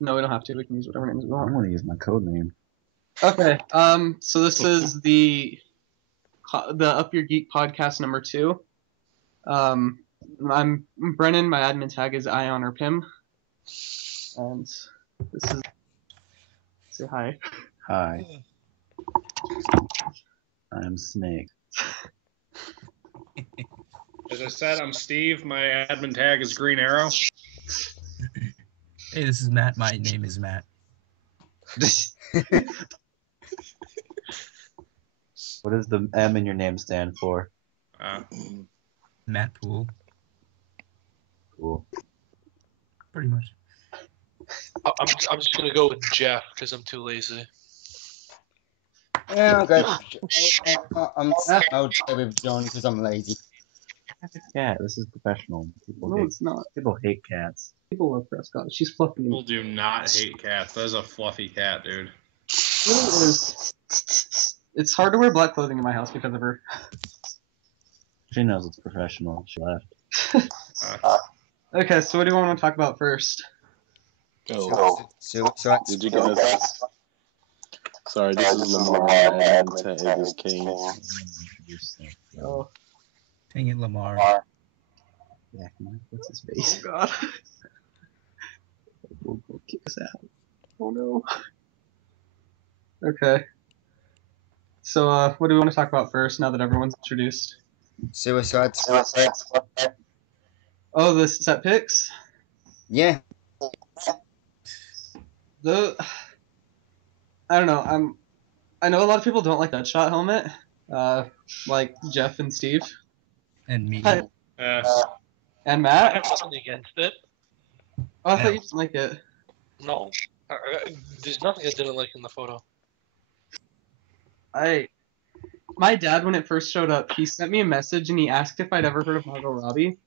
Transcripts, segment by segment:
No, we don't have to. We can use whatever names we I want. want to use my code name. Okay. So this is the Up Your Geek podcast number 2. I'm Brennan. My admin tag is Ion or Pim. And this is. Say hi. Hi. I'm Snake. As I said, I'm Steve. My admin tag is Green Arrow. Hey, this is Matt. My name is Matt. What does the M in your name stand for? Matt Poole. Cool. Pretty much. I'm just gonna go with Jeff because I'm too lazy. Yeah, okay. I'm out with Johnny because I'm lazy. Cat. This is professional. No, it's not. People hate cats. People love Prescott. She's fluffy. People do not hate cats. That is a fluffy cat, dude. It is. It's hard to wear black clothing in my house because of her. She knows it's professional. She left. Okay, so what do you want to talk about first? Suicide. Did you get this? Sorry, this is Lamar and Aegis King. Oh, Dang it, Lamar. Yeah, what's his face? oh God. We'll kick us out. Oh no. Okay. So, what do we want to talk about first now that everyone's introduced? Suicide. Oh, the set picks? Yeah. I don't know. I know a lot of people don't like that shot helmet. Like Jeff and Steve. And me. And I Matt. have nothing against it. Oh, I thought you didn't like it. No, there's nothing I didn't like in the photo. My dad, when it first showed up, he sent me a message and he asked if I'd ever heard of Margot Robbie.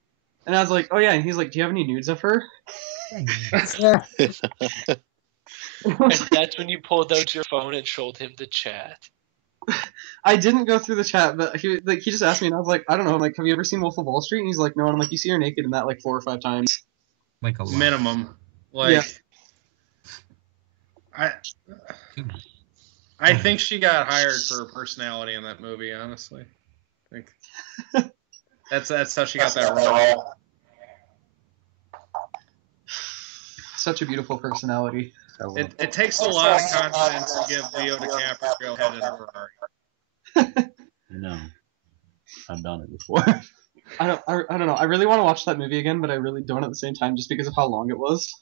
And I was like, oh yeah. And he's like, do you have any nudes of her? And that's when you pulled out your phone and showed him the chat. I didn't go through the chat, but he just asked me, and I was like, I don't know. I'm like, have you ever seen Wolf of Wall Street? And he's like, no. And I'm like, you see her naked in that like 4 or 5 times. Like a lot. Minimum. Like, Yeah. I think she got hired for her personality in that movie, honestly. I think that's how she got that role. Such a beautiful personality. It takes a lot of confidence to give Leo DiCaprio head in a Ferrari. I've done it before. I don't know. I really want to watch that movie again, but I really don't at the same time, just because of how long it was.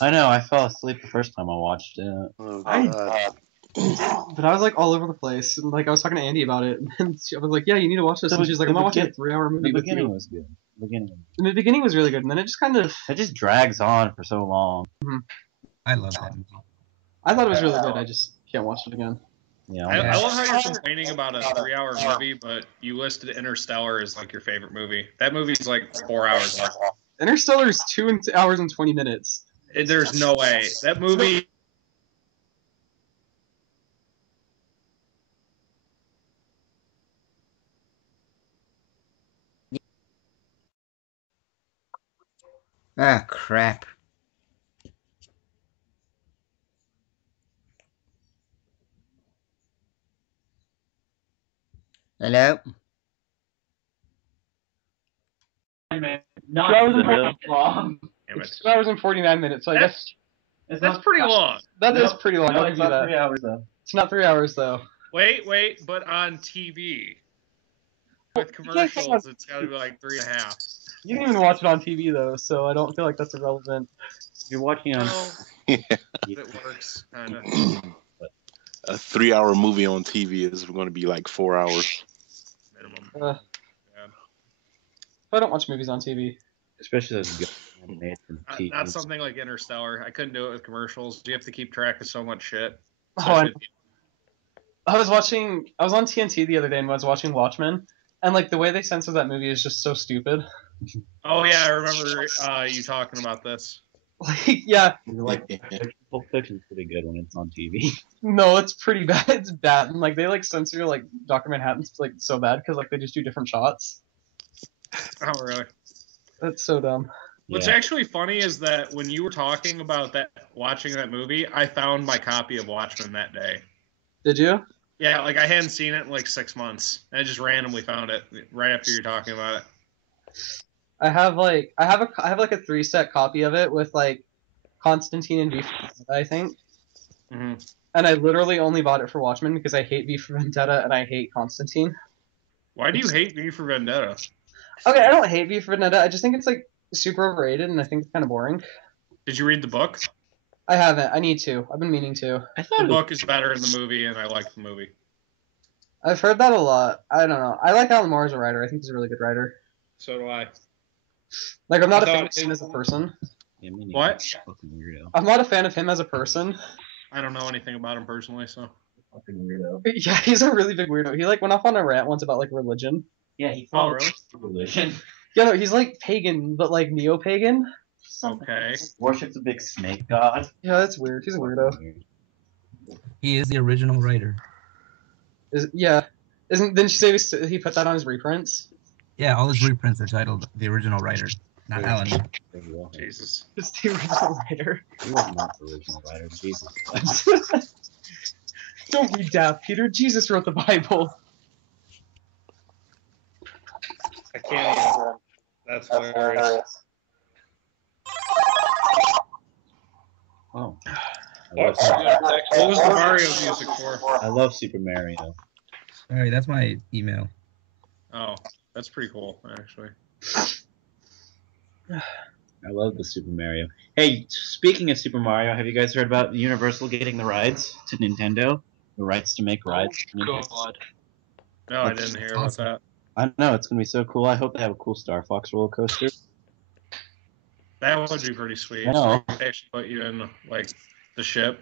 I know. I fell asleep the first time I watched it. Oh, I- God. But I was like all over the place, and like I was talking to Andy about it, and I was like, "Yeah, you need to watch this." And she's like, "I'm not watching a 3-hour movie." The with beginning you." was good. The beginning was really good, and then it just kind of. It just drags on for so long. I love that movie. I thought it was really good. I just can't watch it again. Yeah. I love how you're complaining about a 3-hour movie, but you listed Interstellar as like your favorite movie. That movie's like 4 hours long. Interstellar is 2 hours and 20 minutes. There's no way. That movie. Ah, crap. Hello? 2 hours and 49 long. Damn it. It's 2 hours and 49 minutes. So I guess That's pretty long. that is pretty long. I'll it's give you not that. 3 hours though. It's not 3 hours though. Wait, but on TV. With commercials, it's gotta be like 3.5. You didn't even watch it on TV though, so I don't feel like that's irrelevant. You're watching on. Yeah. It works, kinda. A 3-hour movie on TV is going to be like 4 hours. Minimum. I don't watch movies on TV. Especially those good animated from TV. Not something like Interstellar. I couldn't do it with commercials. You have to keep track of so much shit. Oh, I was on TNT the other day and I was watching Watchmen, and like the way they censor that movie is just so stupid. Oh yeah, I remember you talking about this. Like, yeah, Like, Pulp Fiction's pretty good when it's on TV. no, it's pretty bad. It's bad, and like they like censor like Dr. Manhattan's like so bad because like they just do different shots. Oh really? That's so dumb. What's actually funny is that when you were talking about watching that movie, I found my copy of Watchmen that day. Did you? Yeah, like I hadn't seen it in like 6 months. And I just randomly found it right after you were talking about it. I have like a 3-set copy of it with like Constantine and V for Vendetta, I think. Mm-hmm. And I literally only bought it for Watchmen because I hate V for Vendetta and I hate Constantine. Why do you hate V for Vendetta? Okay, I don't hate V for Vendetta. I just think it's like super overrated and I think it's kind of boring. Did you read the book? I haven't. I need to. I've been meaning to. I thought The book is better in the movie, and I like the movie. I've heard that a lot. I don't know. I like Alan Moore as a writer. I think he's a really good writer. So do I. Like, I'm not a I fan thought of him as a person. Yeah, me neither. What? Fucking weirdo. I'm not a fan of him as a person. I don't know anything about him personally, so. Fucking weirdo. Yeah, he's a really big weirdo. He like went off on a rant once about like religion. Yeah, he Oh, followed really? religion. Yeah, no, he's like pagan, but like neo-pagan. Okay. Worships a big snake god. Yeah, that's weird. He's a weirdo. He is the original writer. Didn't you say he put that on his reprints? Yeah, all his reprints are titled The Original Writer, not Alan Moore. Jesus. It's the original writer. He was not the original writer. Jesus. Don't be daft, Peter. Jesus wrote the Bible. I can't even. That's hilarious. Oh. What? What was the Mario music for? I love Super Mario. Sorry, that's my email. Oh, that's pretty cool, actually. I love the Super Mario. Hey, speaking of Super Mario, have you guys heard about Universal getting the rides to Nintendo? The rights to make rides? God. No, I didn't hear about that. I know, it's going to be so cool. I hope they have a cool Star Fox roller coaster. That would be pretty sweet. I know. They actually put you in, like, the ship,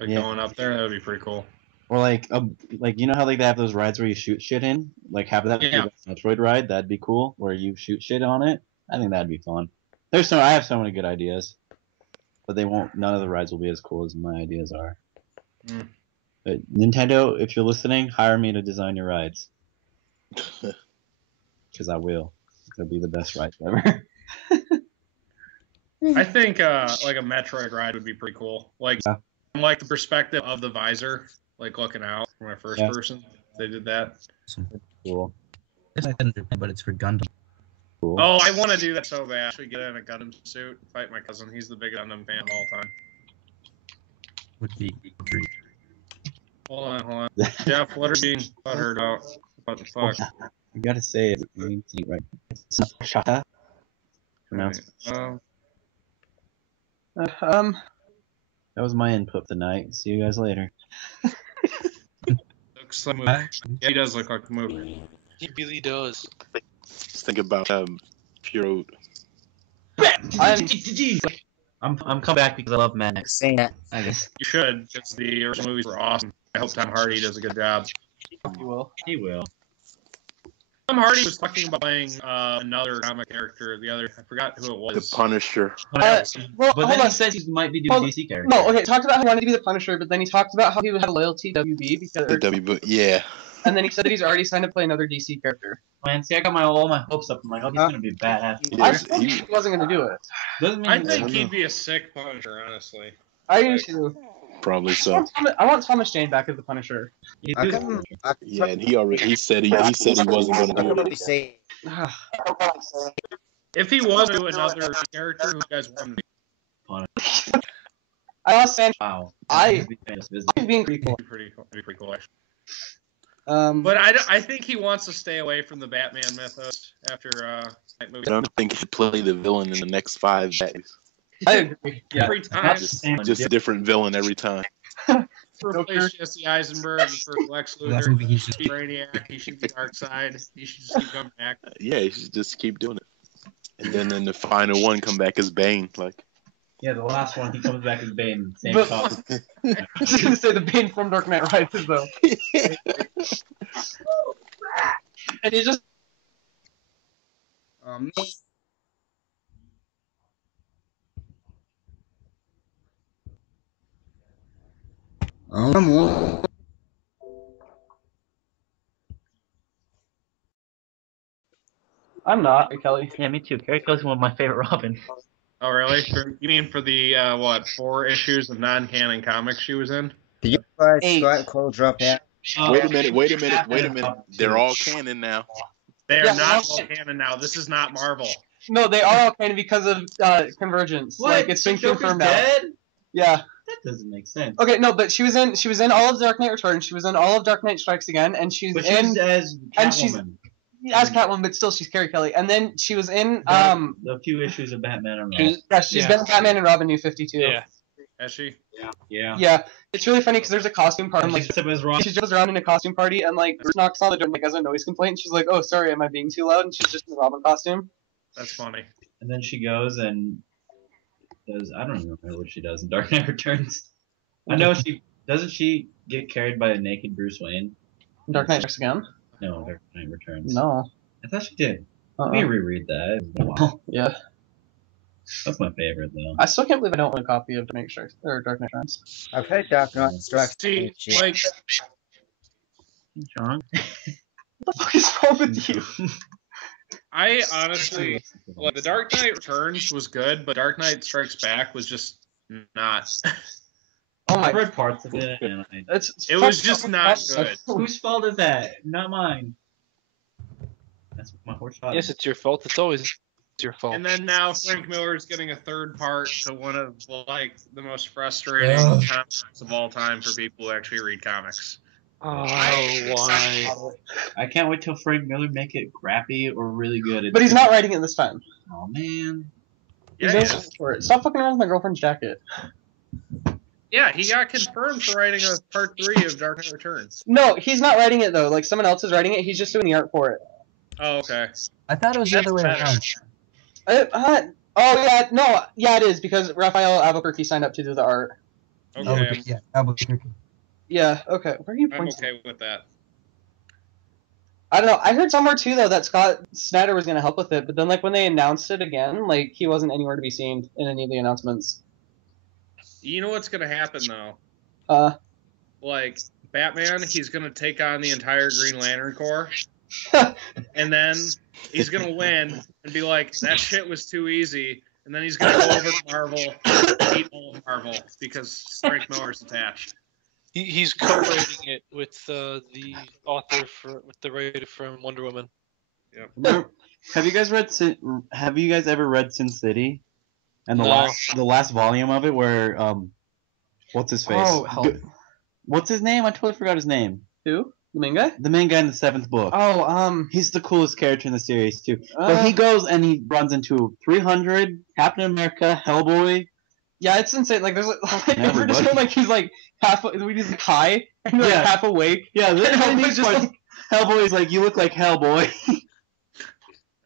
like, Yeah. going up there. That would be pretty cool. Or like you know how like they have those rides where you shoot shit in? Like have that Yeah. Metroid ride, that'd be cool, where you shoot shit on it. I think that'd be fun. I have so many good ideas. But none of the rides will be as cool as my ideas are. Mm. But Nintendo, if you're listening, hire me to design your rides. Because I will. They'll be the best rides ever. I think, like, a Metroid ride would be pretty cool. Like, Yeah. from, like, the perspective of the visor, like, looking out from a first person. They did that. Cool. It's not Thunder, but it's for Gundam. Cool. Oh, I want to do that so bad. Actually, get in a Gundam suit, fight my cousin. He's the biggest Gundam fan of all time. Would be great. Hold on. Jeff, what are you being butthurt about? What the fuck? I gotta say it. Right. It's not Shaka. Pronounced. That was my input tonight. See you guys later. Looks like a movie. Yeah, he does look like a movie. He really does. Just think about Pure. I'm coming back because I love Mad Max. Saying that, I guess. You should, because the original movies were awesome. I hope Tom Hardy does a good job. You will. He will. Tom Hardy was talking about playing another comic character. I forgot who it The was. Punisher. Well, But hold then on. he says he might be doing Hold- DC character. No, okay, talked about how he wanted to be the Punisher, but then he talked about how he had a loyalty to WB The W. Yeah. and then he said that he's already signed to play another DC character. Man, see, I got all my hopes up. I'm like, oh, he's gonna be badass. Yeah. I Yes, thought he wasn't going to do it. Doesn't mean I he's think gonna- he'd be a sick Punisher, honestly. I do too. Probably so. I want Thomas Jane back as the Punisher. He I did- can, I can Yeah, and he said he wasn't going to do it. probably say If he was to do another character, who you guys want him to be? I lost Sandra. Wow. I'm being It'd pretty cool. be pretty cool, actually. But But I think he wants to stay away from the Batman mythos after that movie. I don't think he'd play the villain in the next 5 days. I agree. Yeah. Every time, Just a different villain every time. replace Jesse Eisenberg for Lex Last Luthor. movie he He should should be Brainiac. He should be Darkseid. He should just keep coming back. Yeah, he should just keep doing it. And then in the final one, come back as Bane. Like, Yeah, the last one, he comes back as Bane. Same But- costume. I was going to say the Bane from Dark Knight Rises, though. And he just... I'm not, Kelly. Yeah, me too. Carrie Kelly's one of my favorite Robin. Oh, really? You mean for the, 4 issues of non-canon comics she was in? Did you guys Eight. Scott Cole drop out? Wait a minute. They're all canon now. They are Yeah, not well- all canon now. This is not Marvel. No, they are all canon because of Convergence. Like it's been confirmed now. Yeah. That doesn't make sense. Okay, no, but she was in all of Dark Knight Returns. She was in all of Dark Knight Strikes Again, and she's But in she's as and she's- Catwoman. as Catwoman, but still she's Carrie Kelly. And then she was in The few issues of Batman and Robin. she's been in Batman and Robin New 52. Yeah. Has she? Yeah. Yeah, it's really funny because there's a costume party. Like, Except as Robin. she goes around in a costume party and like Bruce knocks on the door like as a noise complaint. She's like, "Oh, sorry, am I being too loud?" And she's just in the Robin costume. That's funny. And then she goes and does. I don't even remember what she does in Dark Knight Returns. I know she doesn't. She get carried by a naked Bruce Wayne. Dark Knight Strikes Again? No, Dark Knight Returns. No. I thought she did. Let me reread that. It's been a while. Yeah. That's my favorite though. I still can't believe I don't own a copy of Dark Knight Strikes or Dark Knight Returns. I've heard Dark Knight Strikes. See, like, John. What the fuck is wrong with you? I honestly, like, the Dark Knight Returns was good, but Dark Knight Strikes Back was just not. Oh my! I've read parts of it. And It was just not good. whose fault is that? Not mine. That's my horse shot. Yes, it's your fault. It's always your fault. And then now Frank Miller is getting a third part to one of, like, the most frustrating comics of all time for people who actually read comics. Oh, why? I can't wait till Frank Miller make it crappy or really good. But he's not writing it this time. Oh man. He's Yeah, going for it. Stop fucking around with my girlfriend's jacket. yeah, he got confirmed for writing a part 3 of Dark Knight Returns. No, he's not writing it though. Like someone else is writing it. He's just doing the art for it. Oh, okay. I thought it was the other way That's around. Oh yeah, no, yeah it is because Raphael Albuquerque signed up to do the art. Okay, Yeah, Albuquerque. Yeah. Okay. Where are you I'm pointing? okay with that. I don't know. I heard somewhere too though that Scott Snyder was gonna help with it, but then like when they announced it again, like he wasn't anywhere to be seen in any of the announcements. You know what's gonna happen though? Uh. Like Batman, he's gonna take on the entire Green Lantern Corps, and then he's gonna win and be like, "That shit was too easy." And then he's gonna go over to Marvel, and beat all of Marvel because Frank Miller's attached. He's co-writing it with the author with the writer from Wonder Woman. Have you guys ever read Sin City? And the No. last volume of it where what's his face? Oh, help. What's his name? I totally forgot his name. Who? The main guy? The main guy in the 7th book. Oh, He's the coolest character in the series too. But he goes and he runs into 300, Captain America, Hellboy. yeah, it's insane. Like there's like we're just Everybody. going like he's like he's like high and like Yeah. half awake. Yeah, this And Hellboy's he's just just like- Hellboy's like, you look like Hellboy.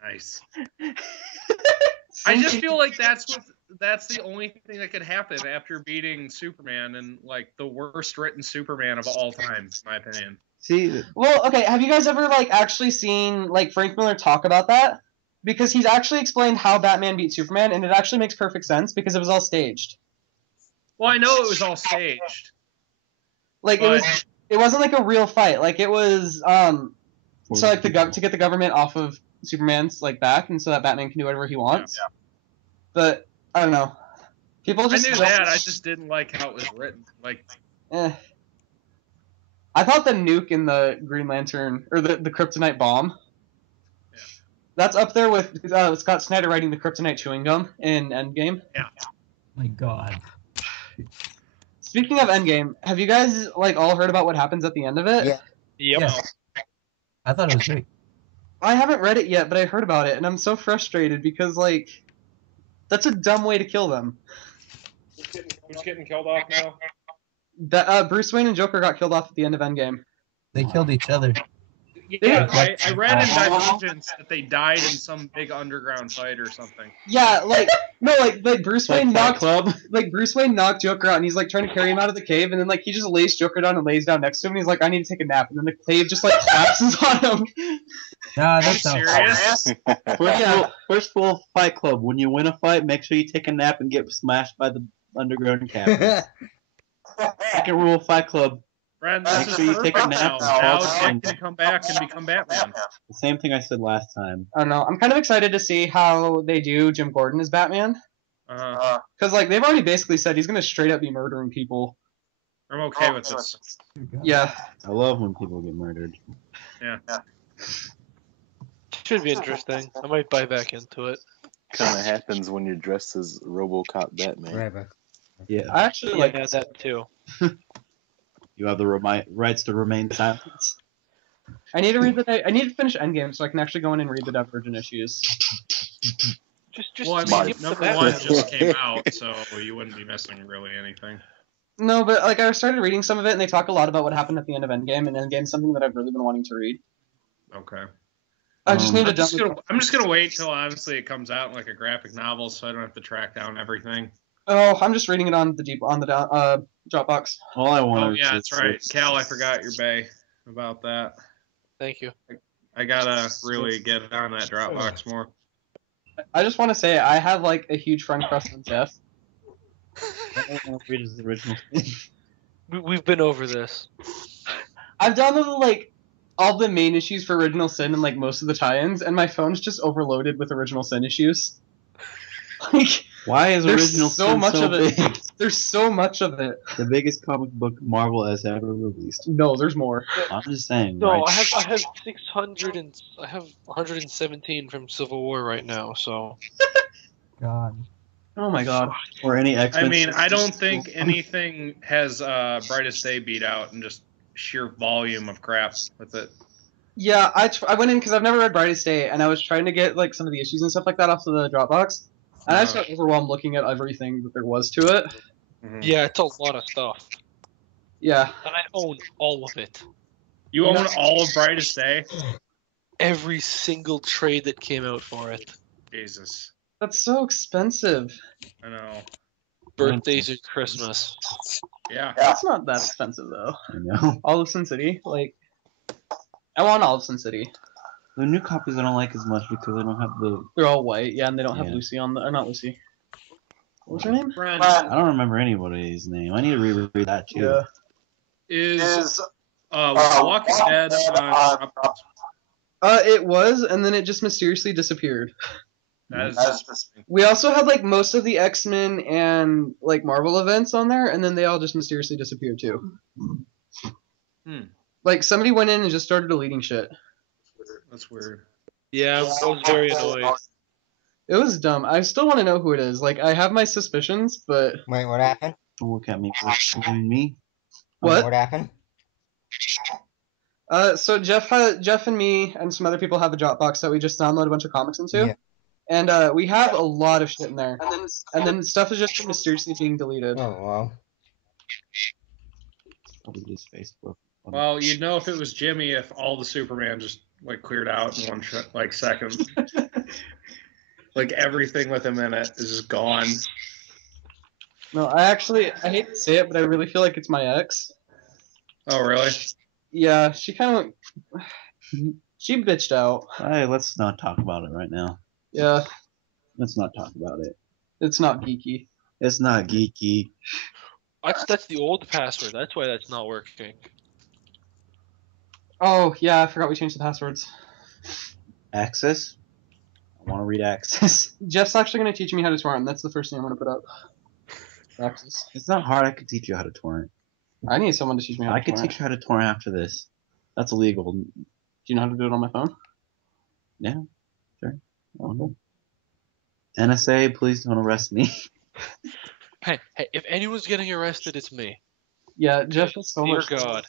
Nice. I just feel like that's the only thing that could happen after beating Superman and like the worst written Superman of all time, in my opinion. See, Well, okay, have you guys ever like actually seen like Frank Miller talk about that? Because he's actually explained how Batman beat Superman, and it actually makes perfect sense because it was all staged. Well, I know it was all staged. Like But- it wasn't like a real fight. Like it was so like to get the government off of Superman's like back, and so that Batman can do whatever he wants. Yeah. But I don't know. People I just knew that. I just didn't like how it was written. Like, I thought the nuke in the Green Lantern or the kryptonite bomb. Yeah. That's up there with Scott Snyder writing the kryptonite chewing gum in Endgame. yeah. My God. Speaking of Endgame, have you guys like all heard about what happens at the end of it? Yeah. Yep. Yes. I thought it was great. I haven't read it yet, but I heard about it, and I'm so frustrated because like that's a dumb way to kill them. Who's getting killed off now? That Bruce Wayne and Joker got killed off at the end of Endgame. They killed each other. Yeah, I read in Divergence that they died in some big underground fight or something. Yeah, like no, like Bruce Wayne Fight knocked Club. Bruce Wayne knocked Joker out, and he's like trying to carry him out of the cave, and then like he just lays Joker down and lays down next to him, and he's like, I need to take a nap, and then the cave just like collapses on him. Nah, Are you that sounds serious? First rule of Fight Club: when you win a fight, make sure you take a nap and get smashed by the underground cabin. Second rule of Fight Club: Ren, Make this is sure you take a perfect nap now. and Now fall Jack asleep. can come back and become Batman. The same thing I said last time. I don't know. I'm kind of excited to see how they do Jim Gordon as Batman. Because, like, they've already basically said he's going to straight up be murdering people. I'm okay with this. Yeah. I love when people get murdered. Yeah. Should be interesting. I might buy back into it. Kind of happens when you're dressed as RoboCop Batman. Right back. Yeah. I actually like Yeah, that too. You have the rights to remain silent. I need to read I need to finish Endgame so I can actually go in and read the Divergent issues. Just Well, I skip mean, the number Batman. one just came out, so you wouldn't be missing really anything. No, but like I started reading some of it, and they talk a lot about what happened at the end of Endgame, and Endgame's something that I've really been wanting to read. Okay. I just need to I'm just gonna wait till honestly it comes out in like a graphic novel, so I don't have to track down everything. Oh, I'm just reading it on the Dropbox. All I want Oh is yeah, that's right. Cal, I forgot your bay about that. Thank you. I gotta really get on that Dropbox more. I just want to say I have like a huge friend crush on Jeff. I want to read his original. We've been over this. I've downloaded like all the main issues for Original Sin and like most of the tie-ins, and my phone's just overloaded with Original Sin issues. Like, Why is there's original so Sin much so of it. big? There's so much of it. The biggest comic book Marvel has ever released. No, there's more. I'm just saying. No, right? I have 600 and I have 117 from Civil War right now. So God. Oh my god. Or any X-Men. I mean, I don't think anything has Brightest Day beat out in just sheer volume of crap with it. Yeah, I went in because I've never read Brightest Day, and I was trying to get like some of the issues and stuff like that off of the Dropbox, and I just got overwhelmed looking at everything that there was to it. Mhm. yeah, it's a lot of stuff, Yeah. and I own all of it. You own all of Brightest Day? Every single trade that came out for it. Jesus. That's so expensive. I know. Birthdays and Christmas. Yeah. That's not that expensive though. I know. All of Sin City, like, I want all of Sin City. The new copies I don't like as much because they don't have the. They're all white, yeah, and they don't have Yeah. Lucy on the, or not Lucy. What's her name? Brent, I don't remember anybody's name. I need to reread that too. Yeah. is Walking Dead on Dropbox? It was, and then it just mysteriously disappeared. That is just We also had like most of the X-Men and like Marvel events on there, and then they all just mysteriously disappeared too. Like somebody went in and just started deleting shit. that's weird. Yeah, I was very annoyed. It was dumb. I still want to know who it is. Like I have my suspicions, but Wait, what happened? Don't look at me. Me. what? What happened? So Jeff and me and some other people have a Dropbox that we just download a bunch of comics into. Yeah. And we have a lot of shit in there. And then stuff is just mysteriously being deleted. Oh, wow. Probably just Facebook. Well, you'd know if it was Jimmy if all the Superman just like cleared out in one second. Like everything with him in it is just gone. No, I hate to say it, but I really feel like it's my ex. Oh, really? Yeah, she kind of... She bitched out. Hey, let's not talk about it right now. Yeah, Let's not talk about it. it's not geeky. It's not geeky. That's the old password. That's why that's not working. Oh, yeah, I forgot we changed the passwords. Access? I want to read Access. Jeff's actually going to teach me how to torrent. That's the first thing I'm going to put up. Access. It's not hard. I could teach you how to torrent. I need someone to teach me how to I could torrent. teach you how to torrent after this. That's illegal. Do you know how to do it on my phone? Yeah, sure. Okay. NSA, please don't arrest me. Hey, if anyone's getting arrested, it's me. Yeah, Jeff has so Dear much. God.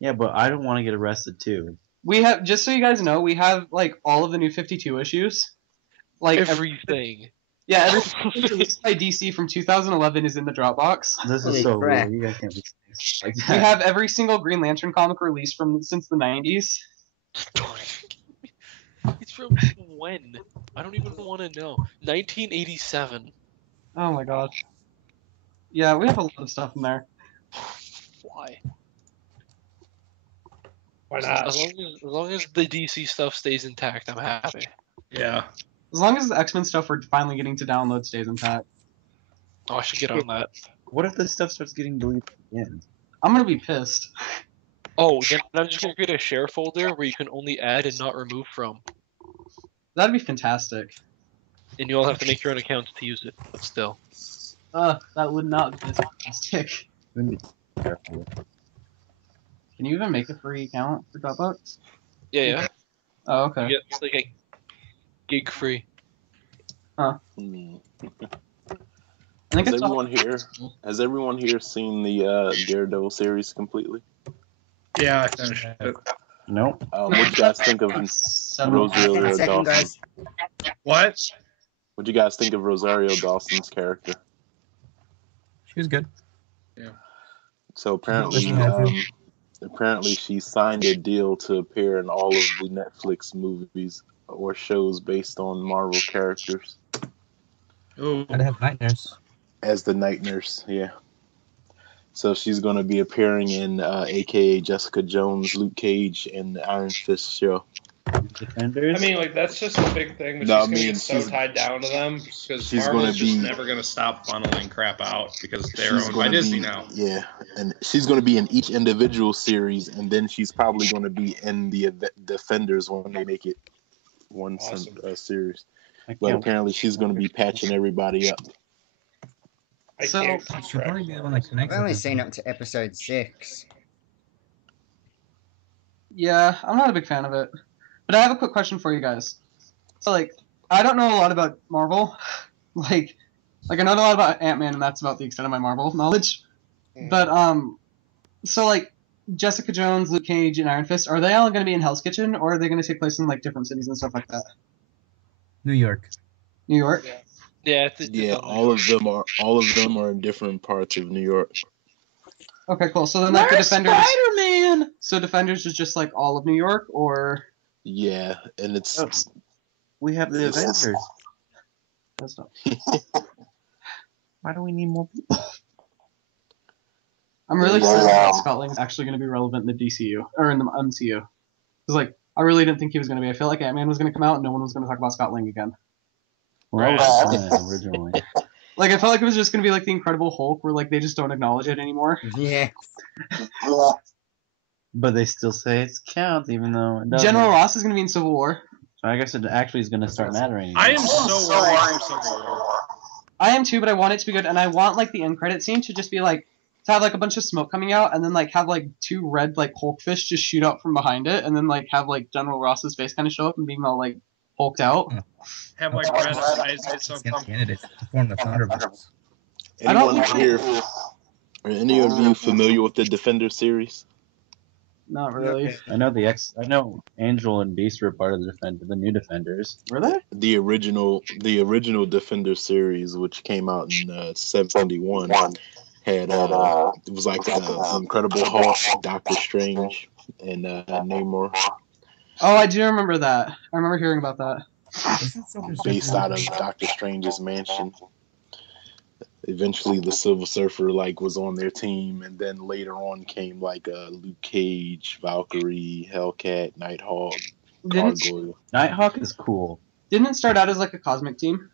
Yeah, but I don't want to get arrested too. We have, just so you guys know, we have like all of the new 52 issues. Like Everything. everything released by DC from 2011 is in the Dropbox. This is Holy so crap. weird. You guys can't be like We that. have every single Green Lantern comic released since the 90s. It's from when? I don't even want to know. 1987. Oh my god. Yeah, we have a lot of stuff in there. Why? Why not? As long as the DC stuff stays intact, I'm happy. Yeah. As long as the X-Men stuff we're finally getting to download stays intact. Oh, I should get on that. What if this stuff starts getting deleted again? I'm gonna be pissed. Oh, then I'm just gonna create a share folder where you can only add and not remove from, That'd be fantastic. and you all have to make your own accounts to use it. But still, That would not be as fantastic. Wouldn't be careful. Can you even make a free account for Dropbox? yeah. Oh, You okay. get like a gig free. Hmm. I think Has it's everyone here seen the Daredevil series completely? Yeah, I finished it. Nope. What do you guys think of Rosario Second, Dawson? guys. What? What do you guys think of Rosario Dawson's character? She was good. So apparently, she signed a deal to appear in all of the Netflix movies or shows based on Marvel characters Ooh. I'd have Night Nurse. as the Night Nurse. Yeah. So she's going to be appearing in AKA Jessica Jones, Luke Cage, and the Iron Fist show. Defenders. I mean, like, that's just a big thing, but No, she's I gonna mean, get so she's- tied down to them because she's Marvel's gonna just be- never gonna stop funneling crap out because they're She's owned by gonna Disney be, now. yeah, and she's going to be in each individual series, and then she's probably going to be in the Defenders when they make it one Awesome. series. I But can't apparently, she's going to be patching everybody up. I So- can't She'll keep track probably of be the all one that this. I've connects. only with seen them. up to episode 6. Yeah, I'm not a big fan of it. But I have a quick question for you guys. So, like, I don't know a lot about Marvel. like I know a lot about Ant-Man, and that's about the extent of my Marvel knowledge. But, so, like, Jessica Jones, Luke Cage, and Iron Fist, are they all going to be in Hell's Kitchen, or are they going to take place in, like, different cities and stuff like that? New York. New York? Yeah, it's Yeah, on all of them are in different parts of New York. Okay, cool. So then, like, the Defenders... Spider-Man? So Defenders is just, like, all of New York, or... Yeah, and it's Oh. We have the It's- Avengers. That's not... Why do we need more people? I'm really excited that Scott Lang's actually going to be relevant in the DCU, or in the MCU. Because, like, I really didn't think he was going to be. I feel like Ant-Man was going to come out and no one was going to talk about Scott Lang again. Well, that was fun originally. Like, I felt like it was just going to be like the Incredible Hulk, where, like, they just don't acknowledge it anymore. Yeah. But they still say it counts, even though it doesn't. General Ross is going to be in Civil War. So I guess it actually is going to start mattering. I am so worried for Civil War. I am too, but I want it to be good, and I want, like, the end credit scene to just be, like, to have, like, a bunch of smoke coming out, and then, like, have, like, 2 red, like, Hulk fish just shoot out from behind it, and then, like, have, like, General Ross's face kind of show up and being all, like, hulked out. Have like red eyes or Against something. candidates to form the Thunderbolts. I don't anyone think- here. Are any of you familiar with the Defender series? Not really. I know Angel and Beast were part of the new Defenders. Were they? The original Defender series, which came out in '71, had it was like Incredible Hulk, Doctor Strange, and Namor, Oh, I do remember that. I remember hearing about that. Isn't Silver based Surfer- out of Doctor Strange's mansion. Eventually, the Silver Surfer was on their team, and then later on came Luke Cage, Valkyrie, Hellcat, Nighthawk, Didn't Gargoyle. Nighthawk is cool. didn't it start out as like a cosmic team?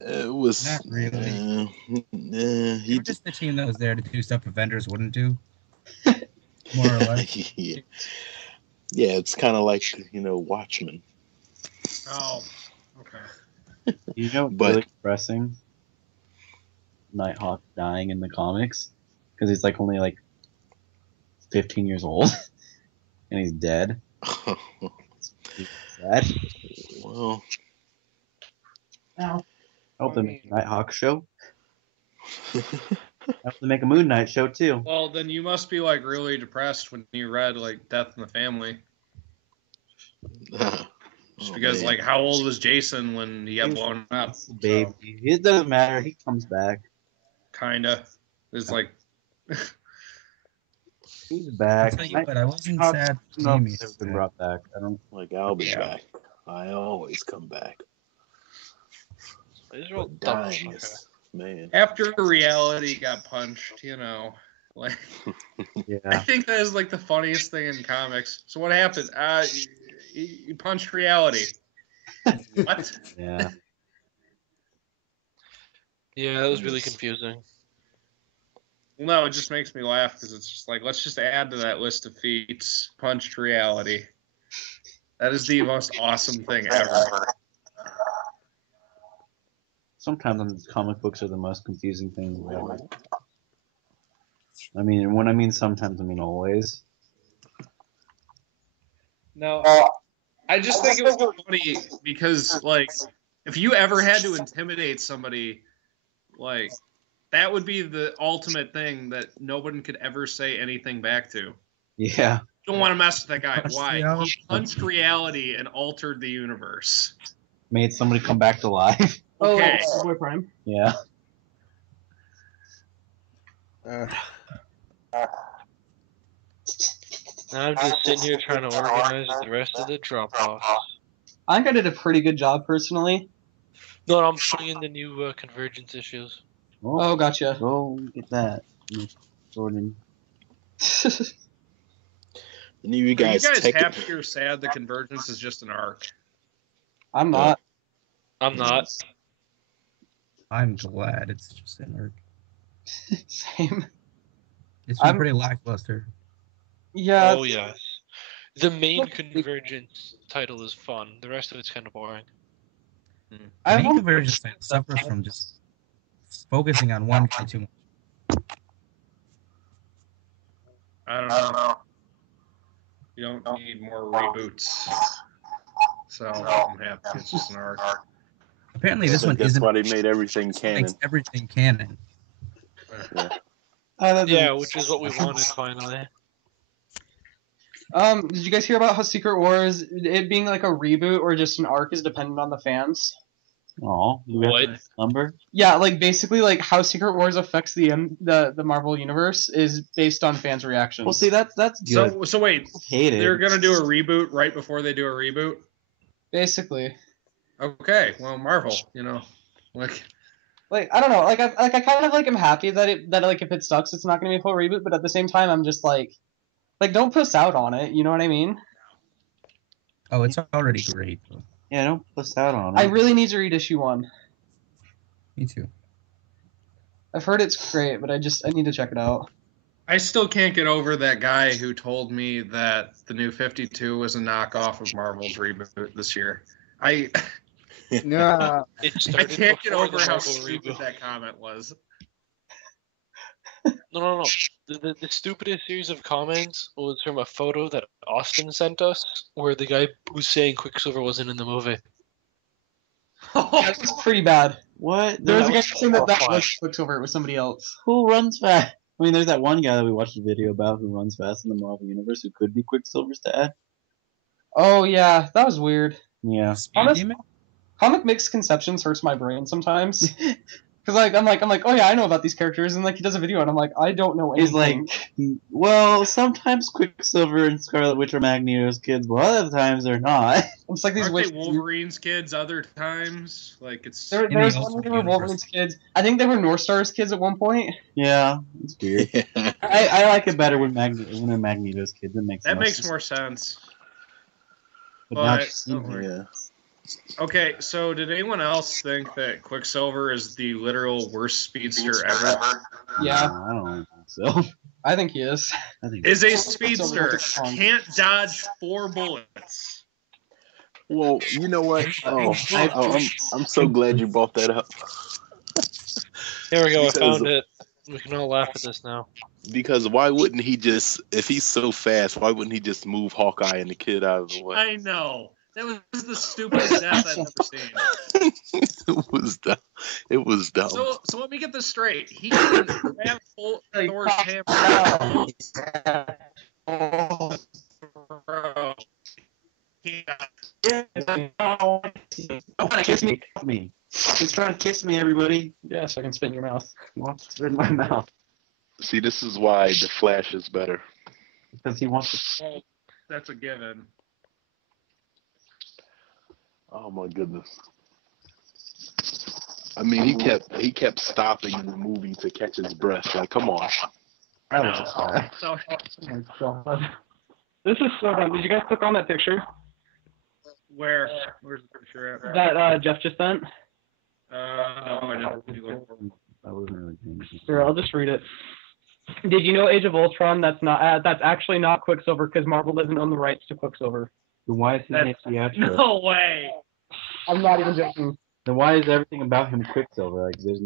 It was Not really. He They were just the team that was there to do stuff Avengers wouldn't do. More or less. yeah, it's kind of like Watchmen. Oh, okay. You know what's But- really depressing? Nighthawk dying in the comics. Because he's only 15 years old. And he's dead. It's sad. Well, No. I hope they make a Nighthawk show. I hope they make a Moon Knight show too. Well, then you must be really depressed when you read Death in the Family. Just because man. how old was Jason when he got blown up? Baby. It doesn't matter. He comes back. Kinda. It's He's I'll back. tell you what, I wasn't Nighthawk- sad. No, Jamie he's been brought back. I don't. I'll be Yeah. back. I always come back. These are all But dumb. dying Okay. is, man. after reality got punched, I Yeah. think that is the funniest thing in comics. So what happened? You punched reality. What? Yeah. Yeah, that was really confusing. No, it just makes me laugh because it's just like, let's just add to that list of feats Punched Reality. That is the most awesome thing ever. Sometimes comic books are the most confusing things ever. I mean, and when I mean sometimes, I mean always. No, I just think it was funny because, like, if you ever had to intimidate somebody, like, that would be the ultimate thing that nobody could ever say anything back to. Yeah. You don't want to mess with that guy. Punched Why? reality? He punched reality and altered the universe. Made somebody come back to life. Okay. Oh, Boy Prime. Yeah. Now I'm just sitting here trying to organize the rest of the drop-offs. I think I did a pretty good job personally. No, I'm putting in the new convergence issues. Oh, gotcha. Go get that, Jordan. Any of you Are you guys guys take happy or sad that Convergence is just an arc? I'm not. I'm not. I'm glad it's just an arc. Same. It's been I'm- pretty lackluster. Yeah. Oh yes. The main convergence title is fun. The rest of it's kind of boring. I Main won't- convergence suffers from just focusing on one guy too much. I don't know. You don't need more reboots. So I'm happy it's just an arc. Apparently, I this think one that's isn't. why they made everything canon. Makes everything canon. Yeah, which is what we wanted finally. Did you guys hear about how Secret Wars, it being like a reboot or just an arc, is dependent on the fans? Oh, do we have What? a number? Yeah, like basically, like how Secret Wars affects the Marvel universe is based on fans' reactions. Well, see, that's good. So wait, Hate it. they're gonna do a reboot right before they do a reboot? Basically, Okay, well, Marvel, like I don't know, I kind of like am happy that like if it sucks, it's not gonna be a full reboot, but at the same time, I'm just like don't puss out on it. You know what I mean? Oh, it's already great. Yeah, don't puss out on it. I really need to read issue 1. Me too. I've heard it's great, but I need to check it out. I still can't get over that guy who told me that the New 52 was a knockoff of Marvel's reboot this year. I Yeah. It I started can't get before over the how Marvel stupid reboot. that comment was. No. The stupidest series of comments was from a photo that Austin sent us, where the guy was saying Quicksilver wasn't in the movie. That's pretty bad. What? There was a That guy was saying that horrifying. was Quicksilver. It was somebody else. Who runs fast? I mean, there's that one guy that we watched a video about who runs fast in the Marvel universe who could be Quicksilver's dad. Oh yeah, that was weird. Yeah. Speed Honest- Demon? Comic mixed conceptions hurts my brain sometimes. Cause I'm like, oh yeah, I know about these characters, and like he does a video, and I'm like, I don't know He's anything. like, well, sometimes Quicksilver and Scarlet Witch are Magneto's kids, but other times they're not. It's like these Aren't they witch- Wolverine's kids other times? Like it's There In was the one where they alternate were universe. Wolverine's kids. I think they were North Star's kids at one point. Yeah, it's weird. I like it better when they're Magneto's kids. It makes that more makes sense. more sense. But now But it's don't worry. Yeah. Okay, so did anyone else think that Quicksilver is the literal worst speedster ever? Yeah, I don't think so. I think he is. I think Is a Quicksilver speedster, looks can't dodge 4 bullets. Well, you know what? I'm so glad you brought that up. Here we go. Because- I found it. We can all laugh at this now. Because why wouldn't he just, if he's so fast, why wouldn't he just move Hawkeye and the kid out of the way? I know. That was the stupidest death I've ever seen. It was dumb. It was dumb. So let me get this straight. He can grab Thor's hammer. Bro. Kiss me. He's trying to kiss me, everybody. Yeah, so I can spit in your mouth. He wants to spit in my mouth See, this is why the Flash is better. because he wants to. That's a given. Oh my goodness. I mean, he kept stopping in the movie to catch his breath. Like, come on. That was just bad. So Oh my god. This is so dumb. Did you guys click on that picture where's the picture at? that Jeff just sent? No, I didn't. I wasn't really paying attention. Here, I'll just read it. Did you know Age of Ultron? That's actually not Quicksilver because Marvel doesn't own the rights to Quicksilver. Then why is his name Pietro? No way. I'm not even joking. Then why is everything about him Quicksilver? Like, his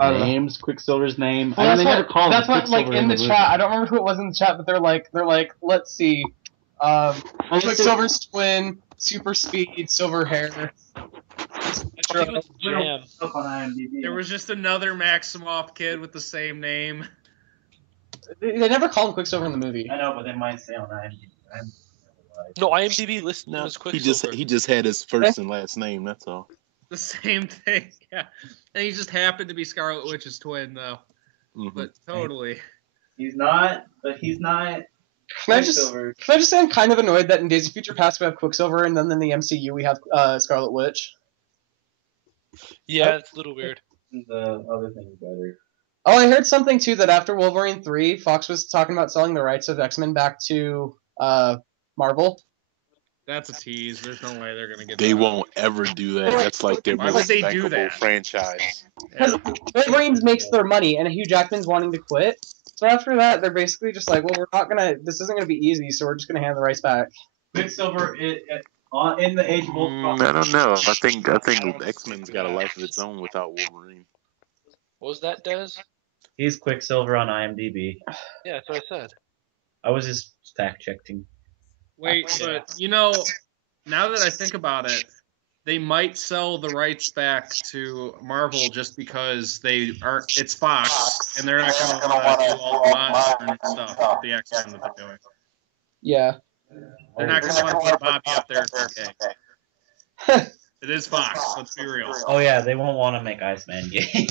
name's Quicksilver's name. Well, I mean, they that's never call him That's what, Quicksilver like, in the movie. chat, I don't remember who it was in the chat, but they're like, let's see, Quicksilver's twin, super speed, silver hair. I think it was Jam. Up on IMDb. There was just another Maximoff kid with the same name. They never call him Quicksilver in the movie. I know, but they might say on IMDb. No, IMDb listed him No, as he Quicksilver. just had his first and last name. That's all. The same thing, yeah. And he just happened to be Scarlet Witch's twin, though. Mhm. But totally. He's not, but he's not. Can I just say I'm kind of annoyed that in Days of Future Past we have Quicksilver, and then in the MCU we have Scarlet Witch. Yeah, it's a little weird. The other thing's better. Oh, I heard something too that after Wolverine 3, Fox was talking about selling the rights of X-Men back to Marvel. That's a tease. There's no way they're gonna get. They that. won't ever do that. That's like their Why most would they do bankable that? franchise. Yeah. Wolverine makes their money, and Hugh Jackman's wanting to quit. So after that, they're basically just like, well, we're not gonna. This isn't gonna be easy, so we're just gonna hand the rights back. Quicksilver in the Age of Ultron. I don't know. I think X-Men's got a life of its own without Wolverine. What was that, Des? He's Quicksilver on IMDb. Yeah, that's what I said. I was just fact checking. Wait, but now that I think about it, they might sell the rights back to Marvel just because they aren't. It's Fox, and they're not going to want to do all the modern stuff with the X-Men that they're doing. Yeah. They're not going to want to put Bobby up there for gay. It is Fox. Let's be real. Oh yeah, they won't want to make Iceman gay.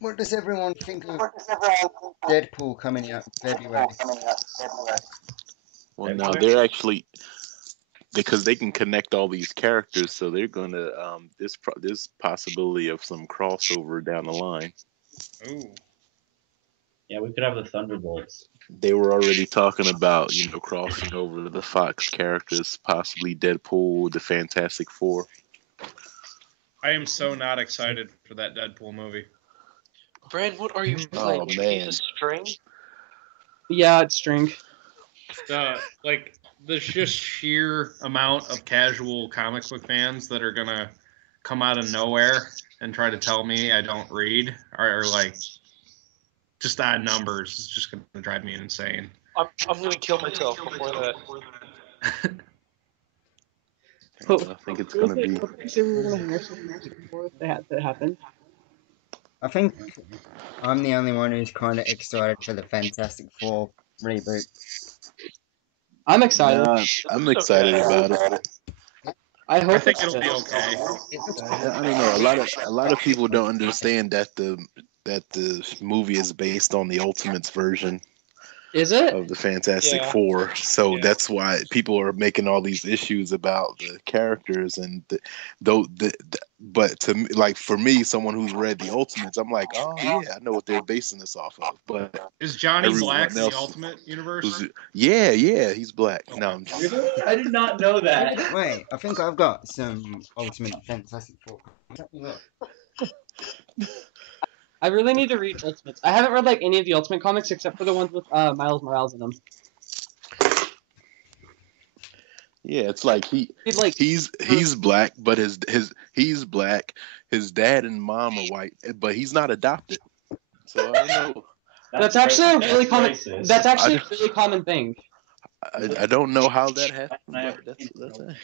What does everyone think of Deadpool coming out in February? Well, no, they're actually because they can connect all these characters, so they're gonna this possibility of some crossover down the line. Ooh. Yeah, we could have the Thunderbolts. They were already talking about crossing over the Fox characters, possibly Deadpool, the Fantastic Four. I am so not excited for that Deadpool movie. Brand, what are you Oh, playing? man. A string? Yeah, it's string. There's just sheer amount of casual comic book fans that are gonna come out of nowhere and try to tell me I don't read, or like just odd numbers. It's just gonna drive me insane. I'm gonna kill myself before that. I think it's gonna be. That happened. I think I'm the only one who's kind of excited for the Fantastic Four reboot. I'm excited. I'm excited about it. I hope I think it's it'll be good. okay. I don't know. A lot of people don't understand that the movie is based on the Ultimates version Is it? of the Fantastic Yeah. Four, so Yeah. that's why people are making all these issues about the characters and but to me, like for me, someone who's read the Ultimates, I'm like, oh yeah, I know what they're basing this off of. But Is Johnny everyone Black in else the Ultimate Universe? yeah, he's black. No, I'm just, I did not know that. Wait, I think I've got some Ultimate Fantastic Four. I really need to read Ultimates. I haven't read like any of the Ultimate comics except for the ones with Miles Morales in them. yeah, it's like he's black, but he's black. His dad and mom are white, but he's not adopted. So I don't know. That's actually a really common. racist. That's actually a really common thing. I don't know how that happened, but that's it.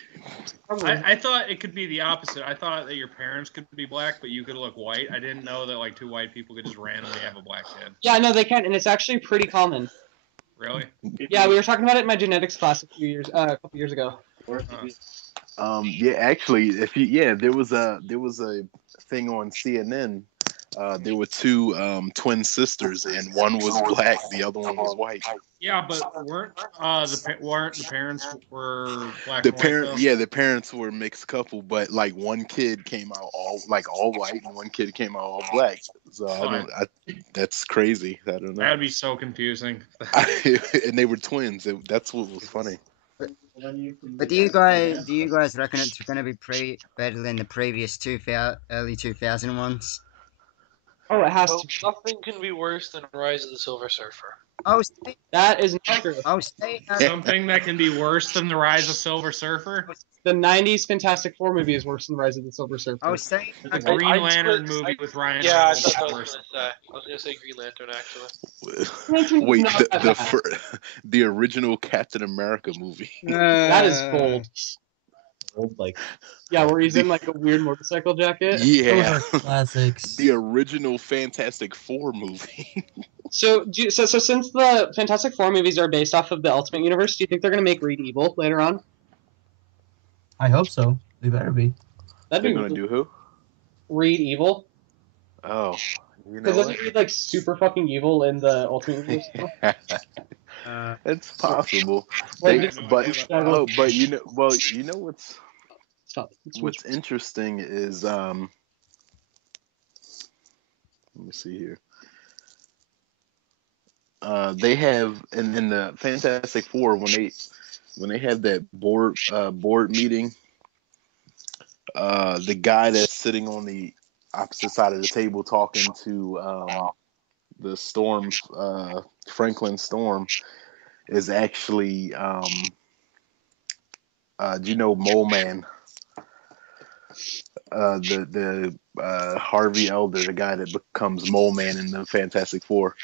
I thought it could be the opposite. I thought that your parents could be black, but you could look white. I didn't know that like two white people could just randomly have a black kid. Yeah, no, they can, and it's actually pretty common. Really? Yeah, we were talking about it in my genetics class a couple years ago. Yeah, actually, there was a thing on CNN. There were two twin sisters, and one was black, the other one was white. Yeah, but weren't the parents were black? The parents were a mixed couple, but like one kid came out all white, and one kid came out all black. So that's crazy. I don't know. That'd be so confusing. And they were twins. That's what was funny. But do you guys reckon it's going to be better than the previous early 2000 ones? Oh, it has Well, to. nothing can be worse than Rise of the Silver Surfer. I was saying, That is not true. I was saying that. Something that can be worse than the Rise of Silver Surfer. The '90s Fantastic Four movie is worse than Rise of the Silver Surfer. I was saying. The that- Green I'd Lantern split- movie with Ryan Yeah, Reynolds that's what I is was worse. gonna say. I was gonna say Green Lantern actually. Lantern's Wait, not that bad. the original Captain America movie. That is bold. Old, like, Yeah, where he's in like a weird motorcycle jacket. Yeah, Those are classics. the original Fantastic Four movie. So since the Fantastic Four movies are based off of the Ultimate Universe, do you think they're gonna make Reed evil later on? I hope so. They better be. That'd They're be gonna do who? Reed evil. Oh, you know Because what? doesn't Reed like super fucking evil in the Ultimate Universe? It's possible. Like, But you know what's Stop. what's interesting is let me see here. They have in the Fantastic Four when they have that board meeting, the guy that's sitting on the opposite side of the table talking to the Storm, Franklin Storm, is actually do you know Mole Man? The Harvey Elder, the guy that becomes Mole Man in the Fantastic Four.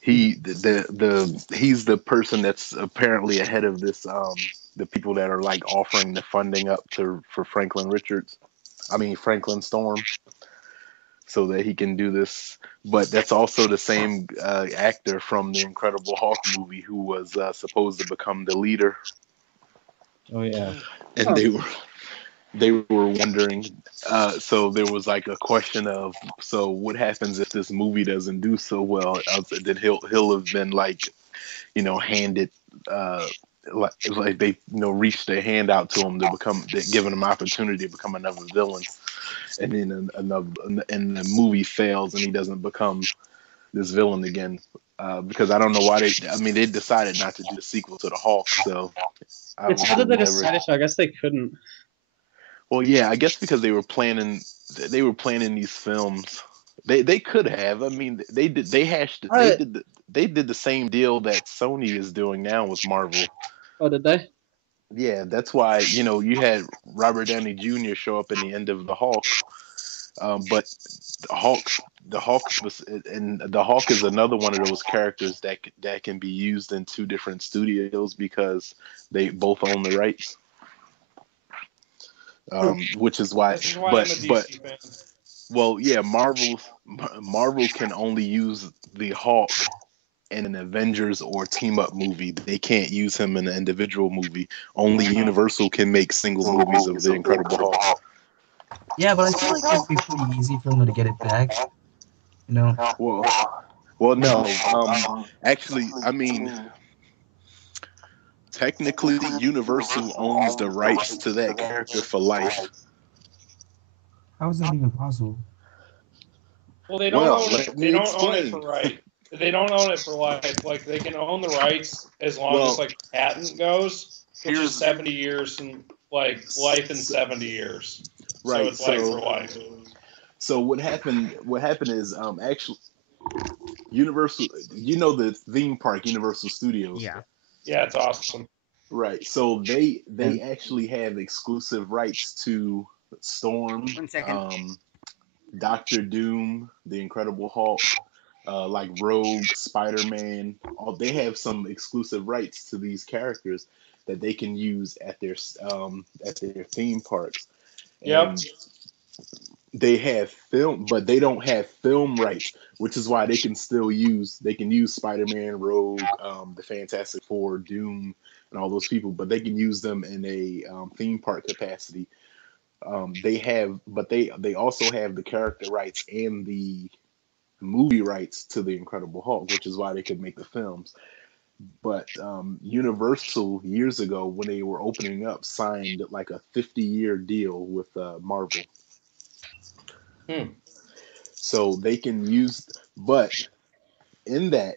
He's the person that's apparently ahead of this the people that are like offering the funding up for Franklin Storm, so that he can do this. But that's also the same actor from the Incredible Hulk movie who was supposed to become the leader, oh yeah. and they were wondering. So there was like a question of, so what happens if this movie doesn't do so well? Then he'll have been like, handed like they reached their hand out to him to become, giving him opportunity to become another villain, and then and the movie fails and he doesn't become this villain again. Because I don't know why they decided not to do the sequel to the Hulk. So It's hard that they decided to. I guess they couldn't. Well, yeah, I guess because they were planning these films. They could have. I mean, they did. They did the same deal that Sony is doing now with Marvel. Oh, did they? Yeah, that's why you had Robert Downey Jr. show up in the end of the Hulk, but the Hulk is another one of those characters that can be used in two different studios because they both own the rights. Which is why, I'm a DC fan. well, yeah, Marvel can only use the Hulk in an Avengers or team up movie. They can't use him in an individual movie. Only Universal can make single movies of the Incredible Hulk. Yeah, but I feel like it'd be pretty easy for them to get it back. Well, no. Actually, I mean, technically, Universal owns the rights to that character for life. How is that even possible? Well, they don't Well, own it. let They me don't own it explain. for right. They don't own it for life. Like they can own the rights as long Well, as like patent goes, which is here's 70 years and like life in 70 years. right. So it's like for life. So what happened? What happened is actually Universal. The theme park, Universal Studios. Yeah. Yeah, it's awesome. Right. So they actually have exclusive rights to Storm, 1 second. Doctor Doom, the Incredible Hulk, like Rogue, Spider-Man. They have some exclusive rights to these characters that they can use at their theme parks. Yep. And they have film, but they don't have film rights, which is why they can use Spider-Man, Rogue, the Fantastic Four, Doom, and all those people, but they can use them in a theme park capacity. They also have the character rights and the movie rights to the Incredible Hulk, which is why they could make the films. But Universal years ago, when they were opening up, signed like a 50-year deal with Marvel. So they can use, but in that,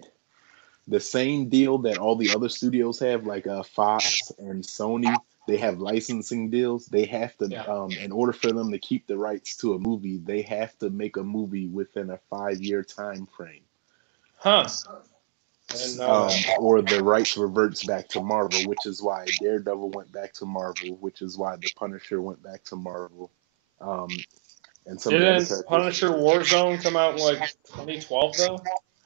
the same deal that all the other studios have, like Fox and Sony, they have licensing deals. They have to, in order for them to keep the rights to a movie, they have to make a movie within a 5-year time frame. Huh. I didn't know that. or the rights reverts back to Marvel, which is why Daredevil went back to Marvel, which is why the Punisher went back to Marvel, and some of the other Didn't characters. Punisher Warzone come out in like 2012 though?